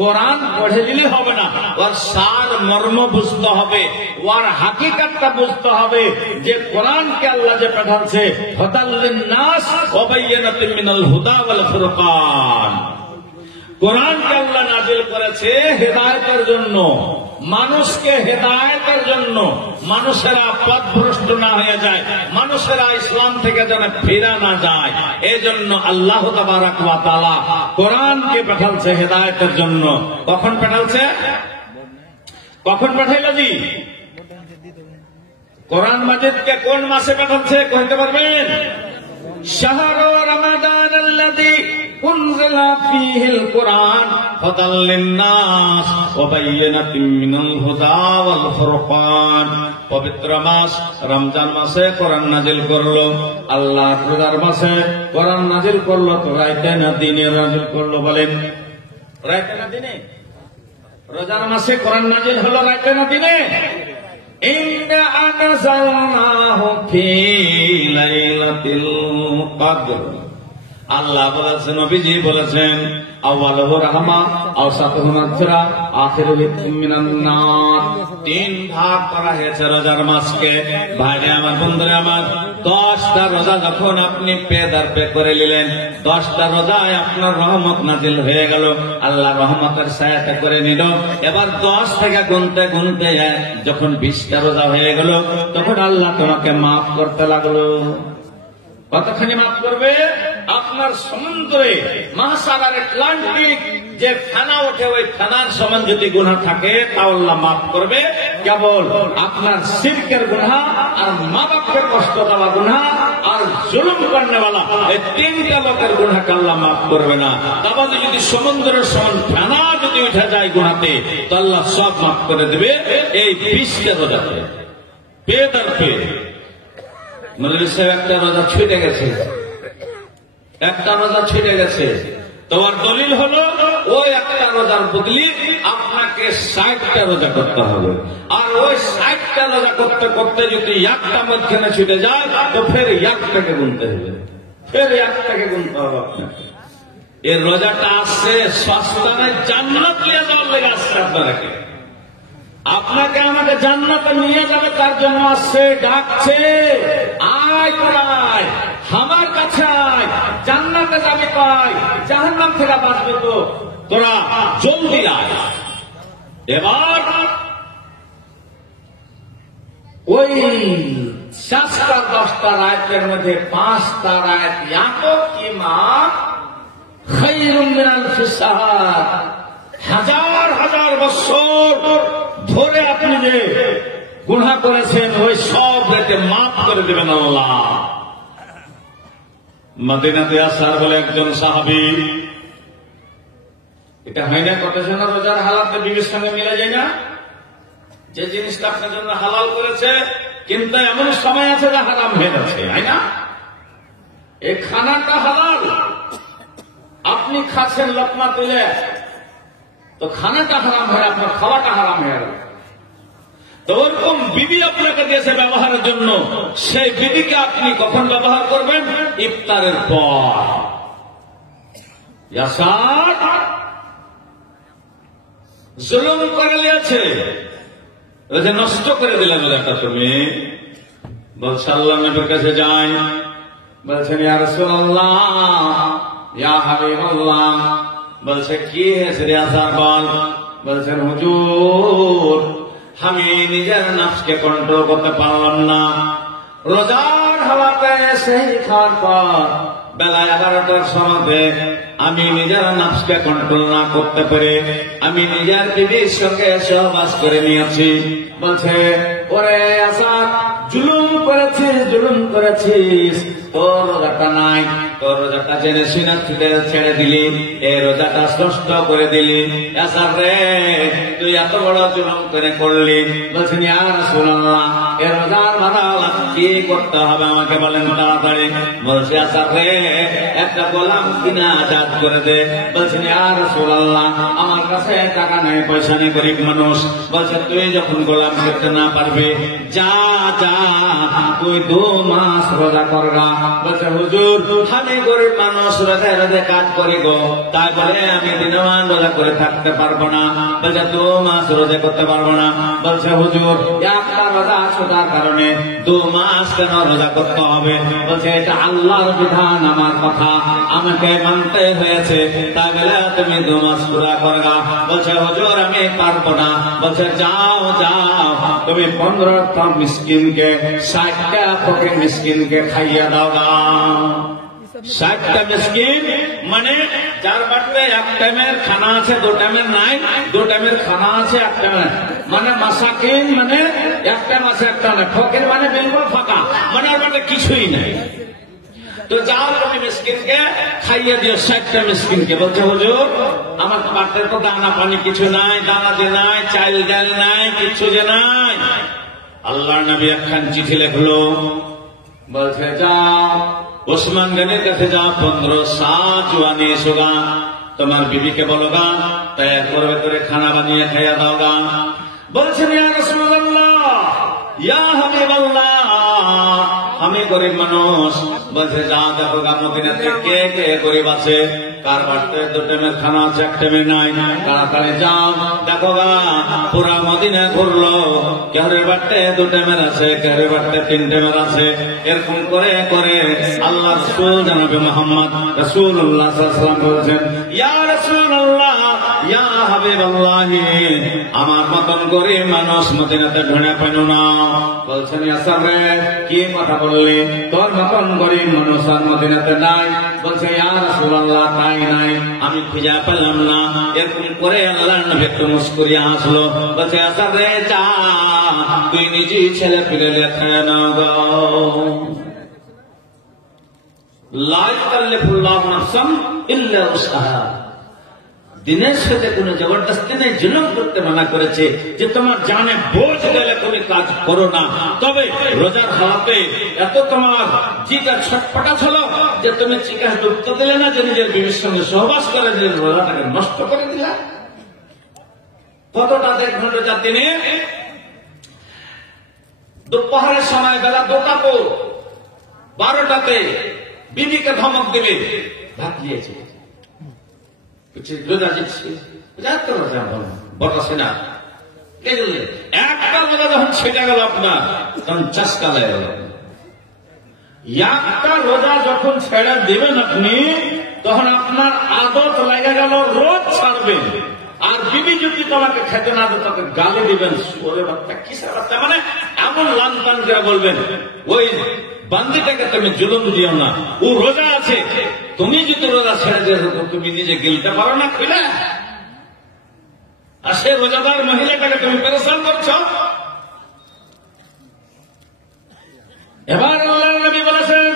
কোরআন পড়ে দিলে হবে না, ওর সার মর্ম বুঝতে হবে, ওর হাকিকতটা বুঝতে হবে যে কোরআনকে আল্লাহ যে পাঠাচ্ছে হুদাল লিন-নাস ওয়া বায়্যিনাতিন মিনাল হুদা ওয়াল ফুরকান। কোরআনকে আল্লাহ নাযিল করেছে হেদায়েতের জন্য, মানুষকে হেদায়েতের জন্য, মানুষেরা পথভ্রষ্ট না হয়ে যায়, মানুষেরা ইসলাম থেকে যেন ফিরে না যায়। এই জন্য আল্লাহ তাবারাক ওয়া তাআলা কোরআনকে পাঠালছে হেদায়েতের জন্য। কখন পাঠালছে? কখন পাঠাইলো জি? কোরআন মাজিদকে কোন মাসে পাঠাচ্ছে কইতে পারবেন? শাহরু রমাদান আল্লাযী উনজিলা ফীহিল কুরআন হুদাল লিন-নাস ওয়া বায়্যিনাতিন মিনাল হুদা ওয়াল ফুরকান। পবিত্র মাস রমজান মাসে কোরআন নাযিল করলো আল্লাহ। রোজার মাসে কোরআন নাযিল করলো, তো রাইতে না দিনে নাযিল করলো? বলেন রাইতে না দিনে? রোজার মাসে কোরআন নাযিল হলো রাইতে না দিনে? ইন্না আনজালনাহু ফী লাইলাতিল কদর। আল্লাহ বলেছেন, নবীজি বলেছেন, আউয়ালুহু রাহমা, আওসাতুহু মাগফিরা, আখিরুহু মিনান নার। 3 ভাগ করা হয়েছে রোজার মাসকে। ভাইরে আমার, বন্ধুরা আমার, 10টা রোজা যখন আপনি পে করে নিলেন, 10টা রোজায় আপনার রহমত নাজিল হয়ে গেল, আল্লাহ রহমতের ছায়াতে করে নিল। এবার 10 থেকে গুনতে গুনতে যখন 20টা রোজা হয়ে গেল, তখন আল্লাহ তোমাকে মাফ করতে লাগলো। কতখানি মাফ করবে? আপনার সমুদ্রে মহাসাগর আটলান্টিক যে ফেনা ওঠে, ওই ফেনার সমান যদি গুনাহ থাকে তাও আল্লাহ মাফ করবে। কেবল আপনার শিরকের গুনাহ আর মা বাপকে কষ্ট দেওয়া গুনাহ আর জুলুম করনেওয়ালা, এই 3টা লোকের গুনাহকে আল্লাহ মাফ করবে না। তাহলে যদি সমুদ্রের সমান ফেনা যদি উঠে যায় গুনাহতে, তো আল্লাহ সব মাফ করে দেবে। এই 20টা রোজাতে পেদার পে মৌলভী সাহেব একটা রোজা ছুটে গেছে, একটা রোজা ছুটে গেছে, তোমার দলিল হলো ওই একটা রোজার বদলি আপনাকে 60টা রোজা করতে হবে। আর ওই 60টা রোজা করতে করতে যদি একটা মধ্যখানে ছুটে যায়, তো ফের একটাকে গুনতে হবে, ফের একটাকে গুনতে হবে আপনাকে। এই রোজাটা আসছে সস্তানে জান্নাত নিয়ে যাওয়ার লেগে আসছে আপনাকে। আপনাকে আমাকে জান্নাতে নিয়ে যাবে তার জন্য আসছে, ডাকছে, আয় করায় আমার কাছে আয়, জান্নাতে যাবে কয়, জাহান্নাম থেকে বাঁচবে তো তোরা জলদি আয়। এবার ওই 7-10 আয়াতের মধ্যে 5টা আয়াত ইয়াকুব কি মা খায়রুম মিনাল ফিসার, হাজার হাজার বছর ধরে আপনি যে গুনাহ করেছেন ওই সব রেতে মাফ করে দেবেন আল্লাহ। মদিনাতে আসার বলে একজন সাহাবী, এটা হয় না কতেছে না রোজার হালাতে বিবির সঙ্গে মিলে যায় না, যে জিনিসটা আপনার জন্য হালাল করেছে কিন্তু এমন সময় আছে যে হারাম হয়ে যাচ্ছে, তাই না? এই খানাটা হালাল, আপনি খাচ্ছেন লোকমা তুলে, তো খানাটা হারাম হয়, আপনার খাওয়াটা হারাম হয়ে গেল। তো ওরকম বিবি আপনাকে দিয়েছে ব্যবহারের জন্য, সেই বিবিকে আপনি কখন ব্যবহার করবেন? ইফতারের পর। জুলুম করে নিয়েছে, নষ্ট করে দিলে বেলাটা তুমি। বলছে আল্লাহ নবীর কাছে যাই, বলছেন ইয়া রাসূলুল্লাহ, ইয়া হাবিবাল্লাহ। বলছে কি হয়েছে রে আসার বল। বলছেন হুজুর, আমি নিজের নফসকে কন্ট্রোল করতে পারলাম না। রোজার হালাতে সেই খাওয়ার পর বেলা 11টার সময় আমি নিজের নফসকে কন্ট্রোল না করতে পেরে আমি নিজের বিবির সঙ্গে সহবাস করে নিয়েছি। বলছে ওরে আসাদ, জুলুম করেছিস, তোর রোজাটা নাই, তোর রোজাটা জেনে শুনে ছেড়ে দিলি, এই রোজাটা নষ্ট করে দিলি। আসাদ রে, তুই এত বড় জুলুম করে করলি। বলছেন ইয়া রাসূলুল্লাহ, এই রোজার বদলা কি করতে হবে আমাকে বলেন তাড়াতাড়ি। বলছে আসাদ রে, একটা গোলাম কিনা আজাদ করে দে। বলছেন ইয়া রাসূলুল্লাহ, আমার কাছে টাকা নেই, পয়সা নেই, গরিব মানুষ। বলছে তুই যখন গোলাম করতে না পারবে, যা যা তুই 2 মাস রোজা করগা। বলছে হুজুর, আমি গরিব মানুষ, রোজা রোজা কাজ করি গো, তাই বলে আমি দিনমান রোজা করে থাকতে পারবো না। বলছে 2 মাস রোজা করতে পারবো না। বলছে হুজুর, একটা রোজা ছোটার কারণে 2 মাস কেন রোজা করতে হবে? বলছে এটা আল্লাহর বিধান, আমার কথা আমাকে মানতে হয়েছে, তাই বলে তুমি 2 মাস পুরা করগা। বলছে হুজুর আমি পারবো না। বলছে যাও যাও, তুমি 15টা মিসকিনকে, 60টা ফকির মিসকিনকে খাইয়া দাও গা। 60টা মিসকিন মানে যার বাড়িতে 1 টাইমের খানা আছে, 2 টাইমের নাই, 2 টাইমের খানা আছে, 1 টাইমের মানে মাসাকিন মানে 1 টাইম আছে, 1 টাইম নাই। ফকির মানে বিলকুল ফাঁকা, মানে আর বাড়িতে কিছুই নাই। তো যাও তুমি মিসকিনকে খাইয়ে দিও, 60টা মিসকিনকে। বলছে হুজুর আমার তো বাড়িতে তো দানা পানি কিছু নাই, দানা যে নাই, চাল ডাল নাই, কিছু যে নাই। আল্লাহর নবী একখান চিঠি লিখলো। বলছে যাও ওসমান গনির কাছে যাও, 15 সাজ জুয়ানি এসো গা, তোমার বিবিকে বলো গা তৈরি করবে করে খানা বানিয়ে খাইয়া দাও গা। বলছেন ইয়া রাসূলুল্লাহ, ইয়া হাবিবাল্লাহ, আমি গরিব মানুষ। বলছে যা দেখো গা মদিনাতে কে কে গরিব আছে, কার বাড়িতে 2 টাইমের খানা আছে, 1 টাইমে নাই। তাড়াতাড়ি যাও দেখো গা, পুরা মদিনা ঘুরলো, কারোর বাড়িতে 2 টাইমের আছে, কারোর বাড়িতে 3 টাইমের আছে। এরকম করে করে আল্লাহ রাসূল জনাবে মুহাম্মদ রাসূলুল্লাহ সাল্লাল্লাহু আলাইহি ওয়াসাল্লাম বলেছেন ইয়া রাসূলুল্লাহ, ইয়া হাবিবাল্লাহ, আমার মতন গরিব মানুষ মদিনাতে ঢুঁড়ে পেল না। বলছেন আসার রে, কি কথা বললি, তোর মতন গরিব মানুষ আর মদিনাতে নাই। বলছে ইয়া রাসূলুল্লাহ, তাই নাই, আমি খুঁজে পেলাম না। এরকম করে আল্লাহর নবী একটু মুস্কুরিয়া হাসলো। বলছে আসার রে, যা তুই নিজেই ছেলে ফিরে লেখে না গো। লা ইউকাল্লিফুল্লাহু নাফসান ইল্লা উসআহা। দিনের সাথে কোনো জবরদস্তি নেই, জুলুম করতে মানা করেছে যে তোমার জানে বোঝ গেলে তুমি কাজ করো না। তবে রোজার হালাতে এত তোমার জিটা ছটফটা ছিল যে তুমি চিকাস ডুবত দিলে না, যে নিজের বিবির সঙ্গে সহবাস করে নিজের রোজাটাকে নষ্ট করে দিলা। কতটা দেখবেন রোজার দিনে দুপুরের সময় বেলা 2টা পর 12টাতে বিবিকে ধমক দিবে, ভাত দিয়েছে রোজা দিচ্ছি বটাছে না, একটা রোজা যখন ছেটে গেল আপনার তখন চাষকা লেগে গেল। একটা রোজা যখন ছেড়ে দেবেন আপনি তখন আপনার আদত লেগে গেল রোজ ছাড়বেন। আর বিবি যদি তোমাকে খেতে না দেয় তাকে গালি দিবেন, ওরে বাচ্চা কিসের বাচ্চা, মানে এমন লান টান করে বলবেন ওই বান্দিটাকে তুমি জুলুম দিও না, ও রোজা আছে, তুমি যদি রোজা ছেড়ে দিয়ে তুমি নিজে গিলতে পারো না খুলে, আর সে রোজাদার মহিলাটাকে তুমি পেরেশান করছো। এবার আল্লাহর নবী বলেছেন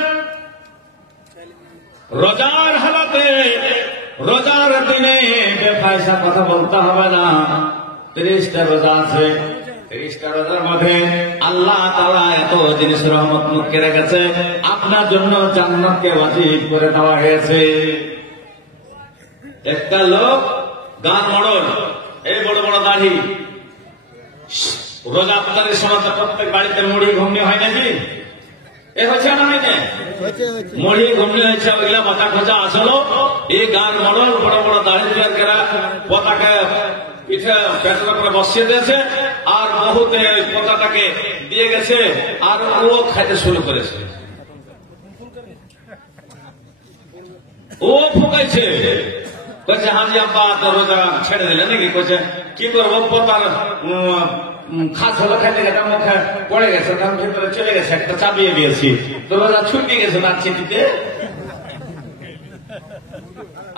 রোজার হালাতে রোজার দিনে বেফায়সা কথা বলতে হবে না। 30টা রোজা আছে, 30টা রোজার মধ্যে আল্লাহ তাআলা এত জিনিস রহমত মুখে রেখেছে, আপনার জন্য জান্নাতকে ওয়াজিব করে দেওয়া হয়েছে। একটা লোক গান মডল, এই বড় বড় দাড়ি, রোজা আফতারের সময় প্রত্যেক বাড়িতে মুড়ি ঘুমনি হয় নাকি? এ হচ্ছে না হয় না? মুড়ি ঘুমনি হয়েছে, ওইগুলা মাথা খোঁজা আসলো। এই গান মডল বড় বড় দাড়ি জেলার পতাকা পিঠে পেট্রোল করে বসিয়ে দিয়েছে, আর বহুতে ওই পতাকাটাকে দিয়ে গেছে, আর ও খাইতে শুরু করেছে। ও ফুকাইছে, বলছে হাজি আব্বা তো রোজা ছেড়ে দিলে নাকি? বলছে কি করবো, পতার খাস হলো খাইতে গেছে, মুখে পড়ে গেছে, তার ভেতরে চলে গেছে, একটা চাপিয়ে দিয়েছি, তো রোজা ছুটি গেছে তার চিঠিতে।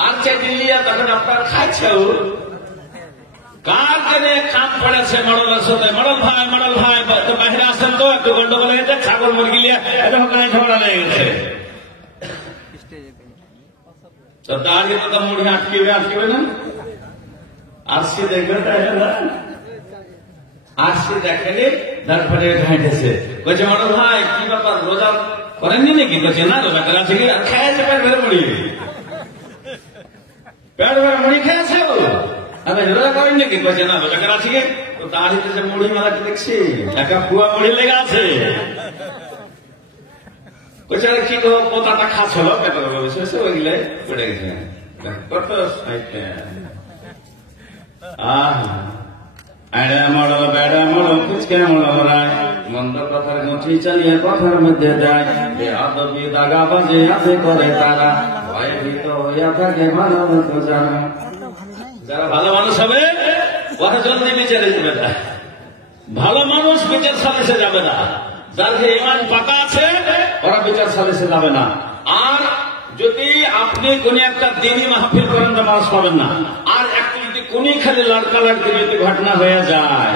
আর চেটি নিয়ে তখন আপনার খাচ্ছে, কার কানে কাম পড়েছে মডলের সাথে, মডল ভাই তো বাইরে আসেন তো, একটু গন্ডগোল হয়েছে, ছাগল মুরগি নিয়ে এটা ওখানে ঝগড়া লেগে গেছে। তো দাঁড়িয়ে তো মুড়ি আটকিবে না, আরসি দেখবে, আরসি দেখেনি, তারপরে ঘাঁটেছে, বলছে মডল ভাই কি ব্যাপার রোজা করেননি নাকি? বলছে না, রোজা করা আছে, আর খেয়েছে পেট ভরে মুড়ি, পেট ভরে মুড়ি খেয়েছে। আমি রোজা করেন নাকি? বলছে না, রোজা করা আছে। তো দাঁড়িয়ে যে মুড়ি মারাতে দেখছি, একটা পুয়া মুড়ি লেগে আছে। বলছে আর কি করবো, পোতাটা খাস হলো, পেটে ওইগুলো পড়ে গেছে। কত মডল বেড়া মডল কুচকে মডল রায়, মন্দ কথার মুঠি চালিয়ে কথার মধ্যে যায়, বেআদবি দাগা বাজে আছে করে তারা, ভয়ে ভীত হইয়া থাকে ভালো মতো জানা। যারা ভালো মানুষ হবে ওরা জলদি বিচারে যাবে না, ভালো মানুষ বিচার সালিশে যাবে না। যার যে ইমান পাকা আছে ওরা বিচার সালিশে যাবে না। আর যদি আপনি কোন একটা দিনই মাহফিল করেন তো মানুষ পাবেন না। আর একটু যদি কোনই খালি লড়কা লড়কি যদি ঘটনা হয়ে যায়,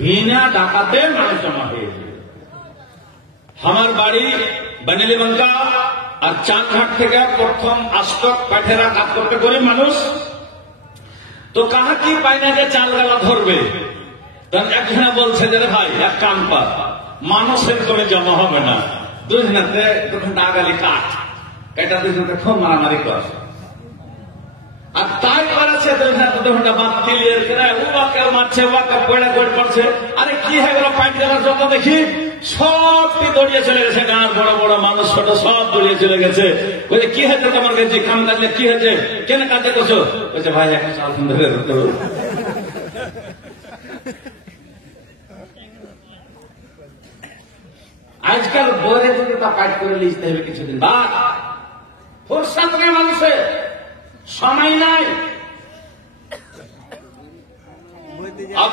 বিনা ডাকাতে মানুষ জমা হয়ে যাবে। আমার বাড়ি বানেলি বাঙ্কা, আর চাঁদঘাট থেকে প্রথম আষ্টক পাঠেরা কাজ করতে গরিব মানুষ, তো কাহা কি পাই না যে চাল গালা ধরবে। তখন একজনে বলছে যে ভাই এক কান পা, মানুষের করে জমা হবে না, দুজনাতে ডাগালি কাঠ এটা দুজনকে খুব মারামারি কর। আর তাই করেছে দুজনটা বাদ দিলিয়ে ওকে মারছে, ওকে পড়ে গড় পড়ছে। আরে কি হয়ে গেল, পাইপ দেওয়ার যত দেখি সবটি দৌড়িয়ে চলে গেছে, গাঁর বড় বড় মানুষ ছোট সব দৌড়িয়ে চলে গেছে। বলছে কি হয়েছে তোমার কাছে, কাম কাজে কি হয়েছে, কেন কাজে করছো? বলছে ভাই এখন চাল ধরে ধরতে হবে। আজকাল বরে যদি তা কাজ করে লিখতে হবে কিছুদিন বাদ, ফুরসাত নেই মানুষের, সময় নাই।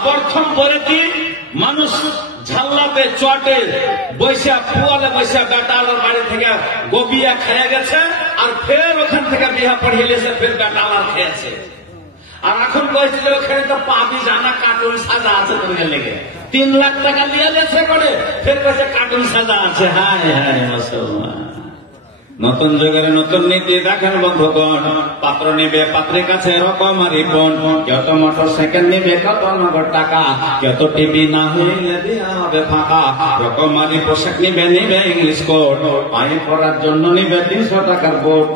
প্রথম বলে কি মানুষ ঝাল্লাতে চটে বৈশা পুয়ালে বৈশা বেটালার বাড়ি থেকে গোবিয়া খেয়ে গেছে, আর ফের ওখান থেকে বিহা পড়িয়ে এসে ফের বেটালার খেয়েছে। আর এখন বলছে যে ওখানে তো পাবি জানা কার্টুন সাজা আছে তোকে লেগে 3 লাখ টাকা দিয়ে দিয়েছে করে, ফের কাছে কার্টুন সাজা আছে। হায় হায় মুসলমান, নতুন যুগের নতুন নীতি দেখেন বন্ধুগণ। পাত্র নিবে পাত্রের কাছে রকমারি বোন, কত মোটর সাইকেল নিবে কত নগদ টাকা, কত টিভি না হইলে দিয়া হবে ফাঁকা, রকমারি পোশাক নিবে ইংলিশ কোড, পায়ে পড়ার জন্য নিবে 300 টাকার বোট।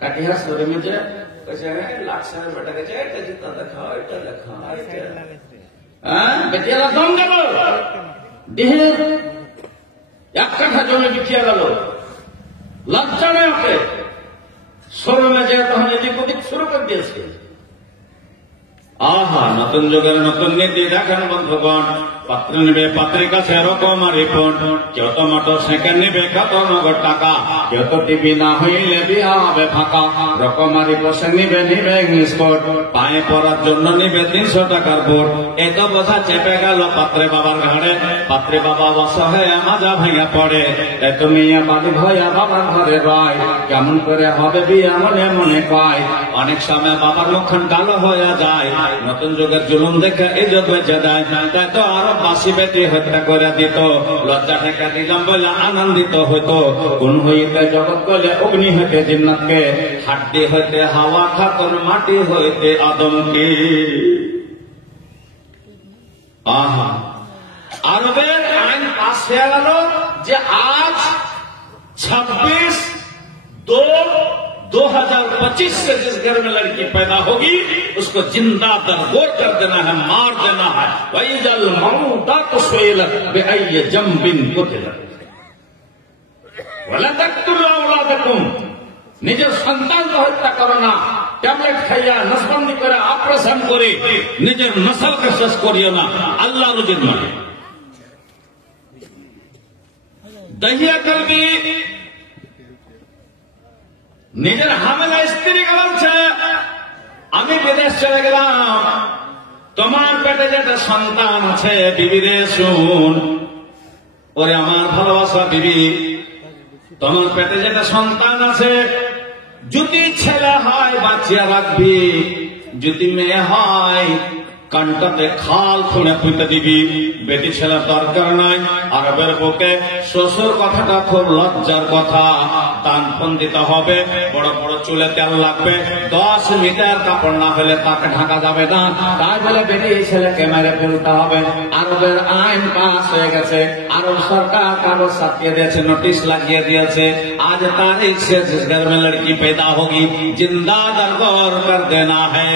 কাটিয়া সরে মেজে লাক্সারের বেটা গেছে, এটা জুতা দেখা, এটা দেখা, বেটিয়ারা দম গেল, দেহের 1 কাঠা জমি বিকিয়া গেল, লজ্জা নেই ওকে। শোরুমে যে তখন এদিক ওদিক শুরু করে দিয়েছে। আহা, নতুন যুগের নতুন নীতি দেখেন বন্ধুগণ। পাত্র নিবে পাত্রের কাছে রকমারি রিপোর্ট, কেউ তো মোটর সাইকেল নিবে কত নগদ টাকা, কেউ তো টিভি না হইলে বিয়া হবে ফাঁকা। রকমারি পোশাক নিবে ইংলিশ কোট, পায়ে পরার জন্য নিবে 300 টাকার বোট। এই তো বোঝা চেপে গেল পাত্রে বাবার ঘাড়ে, পাত্রে বাবা অসহায় মাজা ভাঙা পড়ে। তাই তুমি বাড়ি ভয়া বাবার ঘরে রয়, কেমন করে হবে বিয়া মনে মনে কয়। অনেক সময় বাবার মুখখান কালো হয়ে যায়, নতুন যুগের জুলুম দেখে এই যুগ বেঁচে দেয়। তাই তো আরো বাসি বেটি হত্যা করে দিত, লজ্জা ঠেকা দিলাম বলে আনন্দিত হতো। কোন হইতে জগৎ বলে অগ্নি হইতে জিন্নাতকে, হাড্ডি হইতে হাওয়া খাতর, মাটি হইতে আদমকে। আহা, আরবের আইন পাস হয়ে গেল যে আজ 26/2/2025 से जिस घर में लड़की पैदा होगी उसको जिंदा दरगोर कर देना है, मार देना है। वैजल मऊदात सुइलत बिअय्यि जंबिन कुतिलत वला तक़तुलू औलादकुम। নিজের সন্তানকে হত্যা করো না, ট্যাবলেট খাইয়া নসবন্দি করে অপারেশন করে নিজের নসলকে শেষ করিও না। আল্লাহ রুজির মানে দহিয়া কলবি নিজের হামেলা স্ত্রীকে বলছে, আমি বিদেশ চলে গেলাম, তোমার পেটে যেটা সন্তান আছে বিবিরে শুন। ওরে আমার ভালোবাসা বিবি, তোমার পেটে যেটা সন্তান আছে যদি ছেলে হয় বাঁচিয়া রাখবি, যদি মেয়ে হয় কানটাতে খাল খুঁড়ে পুঁতে দিবি। বেটি ছেলের দরকার নাই। আরবের বুকে শ্বশুর কথাটা খুব লজ্জার কথা। দানপন দিতে হবে, বড় বড় চুলে তেল লাগবে, 10 মিটার কাপড় না হলে তাকে ঢাকা যাবে না। তাই বলে বেটি ছেলেকে মেরে ফেলতে হবে। আরবের আইন পাস হয়ে গেছে, আরব সরকার কাগজ ছাপিয়ে দিয়েছে, নোটিশ লাগিয়ে দিয়েছে, আজ তারিখ से जिस घर में लड़की पैदा होगी जिंदा दरगोर कर देना है।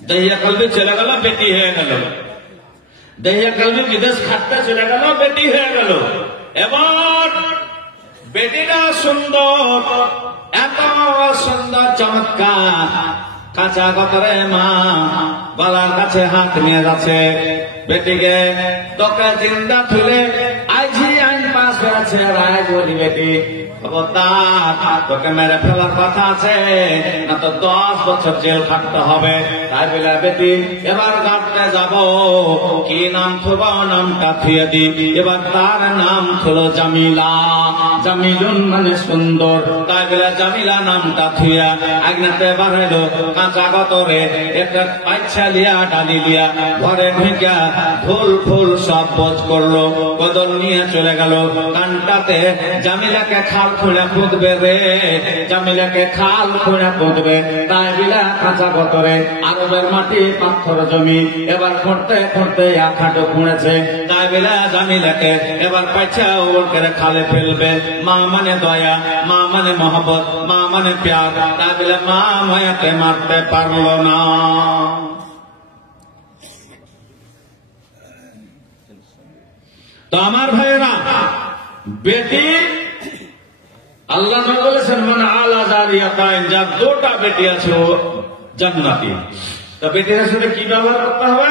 दहिया कलबी चले गल, बेटी হয়ে গেল। দহিয়া কলবি বিদেশ খাটতে চলে গেল, বেটি হয়ে গেল। এবার বেটিটা সুন্দর, এত সুন্দর চমৎকার, কাঁচা গতরে মা গলার কাছে হাত নিয়ে যাচ্ছে বেটিকে, তোকে জিন্দা তুলে আইজি আইন পাস হয়েছে। রায় বলি বেটি খবরদার, তোকে মেরে ফেলার কথা আছে, না তো 10 বছর জেল খাটতে হবে। তাই বলে বেটি এবার গাড়তে যাব, কি নাম থব, নামটা থুয়ে দি। এবার তার নাম হলো জামিলা। জামিলুন মানে সুন্দর। তাই বলে জামিলা নামটা থুয়া আগ্নেতে বাড়াইলো কাঁচা গতরে, একটা পাইছা লিয়া ডালি লিয়া ঘরে ঢেকা ফুল ফুল সব বোঝ করলো, বদল নিয়ে চলে গেল। কানটাতে জামিলাকে খাল খুঁড়ে পুঁতবে রে, জামিলাকে খাল খুঁড়ে পুঁতবে। তাই বিলা কাঁচা গতরে আরবের মাটি পাথর জমি, এবার খুঁড়তে খুঁড়তে এক হাঁটু খুঁড়েছে। তাই বিলা জামিলাকে এবার পাইছা ওর করে খালে ফেলবে। মা মানে দয়া, মা মানে মহব্বত, মা মানে প্যার। তাই বিলা মা মায়াতে মারতে পারলো না। তো আমার ভাইয়েরা, বেটি আল্লাহ বলেছেন মানে আলা জারিয়াতাইন, যার 2টা বেটি আছে ও জান্নাতি। তা বেটির সাথে কি ব্যবহার করতে হবে?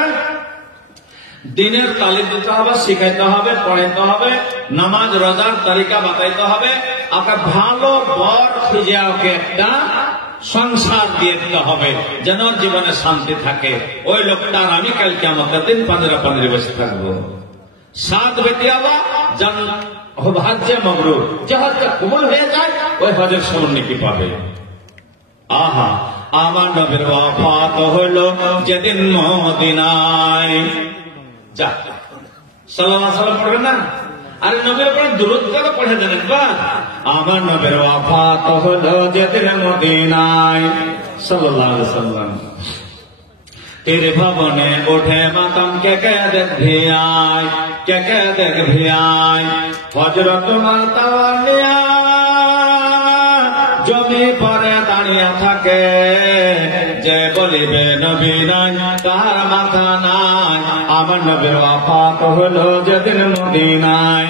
দিনের তালিম দিতে হবে, শিখাইতে হবে, পড়াইতে হবে, নামাজ রোজার তরিকা বাতাইতে হবে। ওকে ভালো বর খুঁজে ওকে একটা সংসার দিয়ে দিতে হবে, যেন জীবনে শান্তি থাকে। ওই লোকটার আমি কাল কিয়ামতের দিন 15 বসে থাকবো। 7 বেটি আলা হজ্জে মবরুর, যে হজ্জে কবুল হয়ে যায় ওই হজের সমান নেকি পাবে। আহা, আমার নবীর ওয়াফাত হইল যেদিন মদিনায়। যা সাল্লাল্লাহু আলাইহি ওয়াসাল্লাম পড়বেন না? আরে নবীর উপরে দুরূদ করে পড়ে দেন একবার। আমার নবীর ওয়াফাত হইল যেদিন মদিনায় সাল্লাল্লাহু আলাইহি ওয়াসাল্লাম। तेरे भवने उठे मातम के देख भियाय, के देख भियाय। हजरत मातावानिया जमी परे दाঁড়িয়ে থাকে, যে বলিবে নবী নাই তার মাথা নাই। আমার নবীর ওয়াফাত হলো যেদিন মদিনায়,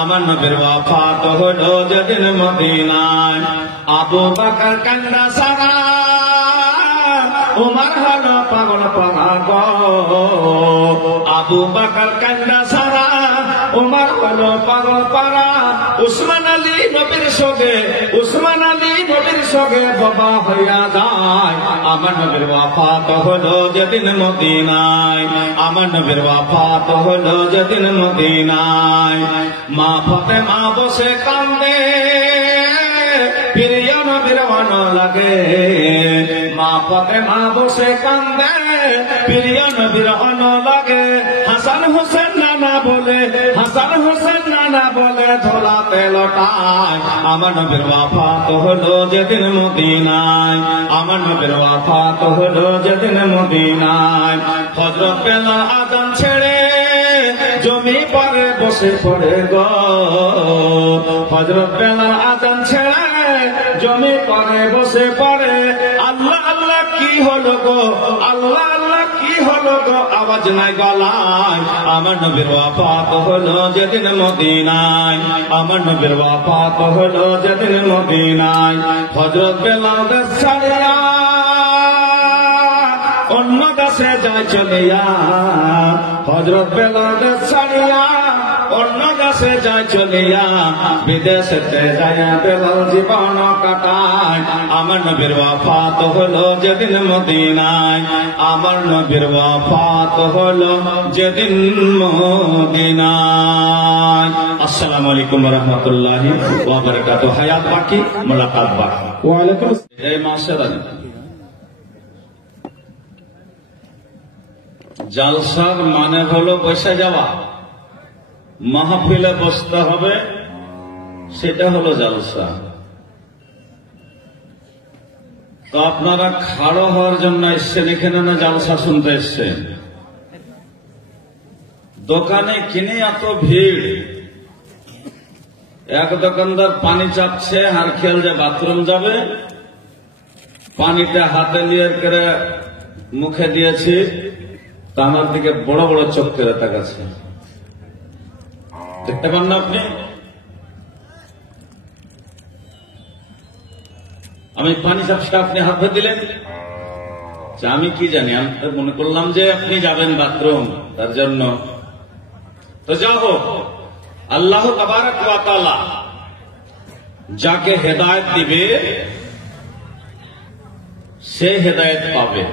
আমার নবীর ওয়াফাত হলো যেদিন মদিনায়। আবু বকর কান্দা সারা উমর হলো পাগল পারা গো আবু বকর কান্দা সারা উমর হলো পাগল পারা উসমান আলী নবীর সঙ্গে বাবা হইয়া যায় আমার নবীর ওয়াফাত হলো যেদিন মদিনায় আমার নবীর ওয়াফাত হলো যেদিন মদিনায় মা ফাতেমা বসে কান্দে প্রিয় নবীর ভালো লাগে মা ফাতেমা বসে কান্দে প্রিয় নবীর ভালো লাগে হাসান হোসেন নানা বলে ধোলাতে লটায় আমার নবীর ওয়াফাত হলো যেদিন মদিনায় আমার নবীর ওয়াফাত হলো যেদিন মদিনায় হযরত বেলাল আযান ছেড়ে জমি পরে বসে পড়ে গো হযরত বেলাল আযান ছেড়ে জমি পরে বসে পড়ে আল্লাহ আল্লাহ কি হলো গো আল্লাহ আল্লাহ কি হলো গো আওয়াজ নাই গলায় আমার নবীর ওয়াফাত হলো যেদিন মদিনায় আমার নবীর ওয়াফাত হলো যেদিন মদিনায় হযরত বেলাল ছাড়িয়া অন্য দেশে যায় চলিয়া হযরত বেলাল ছাড়িয়া অন্য দেশে যায় চলিয়া বিদেশেতে যায় বেলাল জীবন কাটায় আমার নবীর ওয়াফাত হলো যেদিন মদিনায় আমার নবীর ওয়াফাত হলো যেদিন মদিনায় আসসালামু আলাইকুম ওয়া রাহমাতুল্লাহি ওয়া বারাকাতুহু হায়াত বাকি মুলাকাত বাকি ওয়া আলাইকুম এই মাসেরা জালসার মানে হলো বসে যাওয়া মাহফিলে বসতে হবে সেটা হলো জালসা তো আপনারা খাড়ো হওয়ার জন্য এসছেন এখানে না জালসা শুনতে এসছেন দোকানে কিনে এত ভিড় এক দোকানদার পানি চাপছে আর খেয়াল যে বাথরুম যাবে পানিটা হাতে নিয়ে করে মুখে দিয়েছি তা আমার দিকে বড় বড় চোখ করে তাকাচ্ছে দেখতে পান না আপনি আমি পানি চাপছি আপনি হাত ধরে দিলেন আমি কি জানি আমি মনে করলাম যে আপনি যাবেন বাথরুম তার জন্য তো যাও হোক আল্লাহ তাবারক ওয়া তাআলা যাকে হেদায়েত দিবে সে হেদায়েত পাবে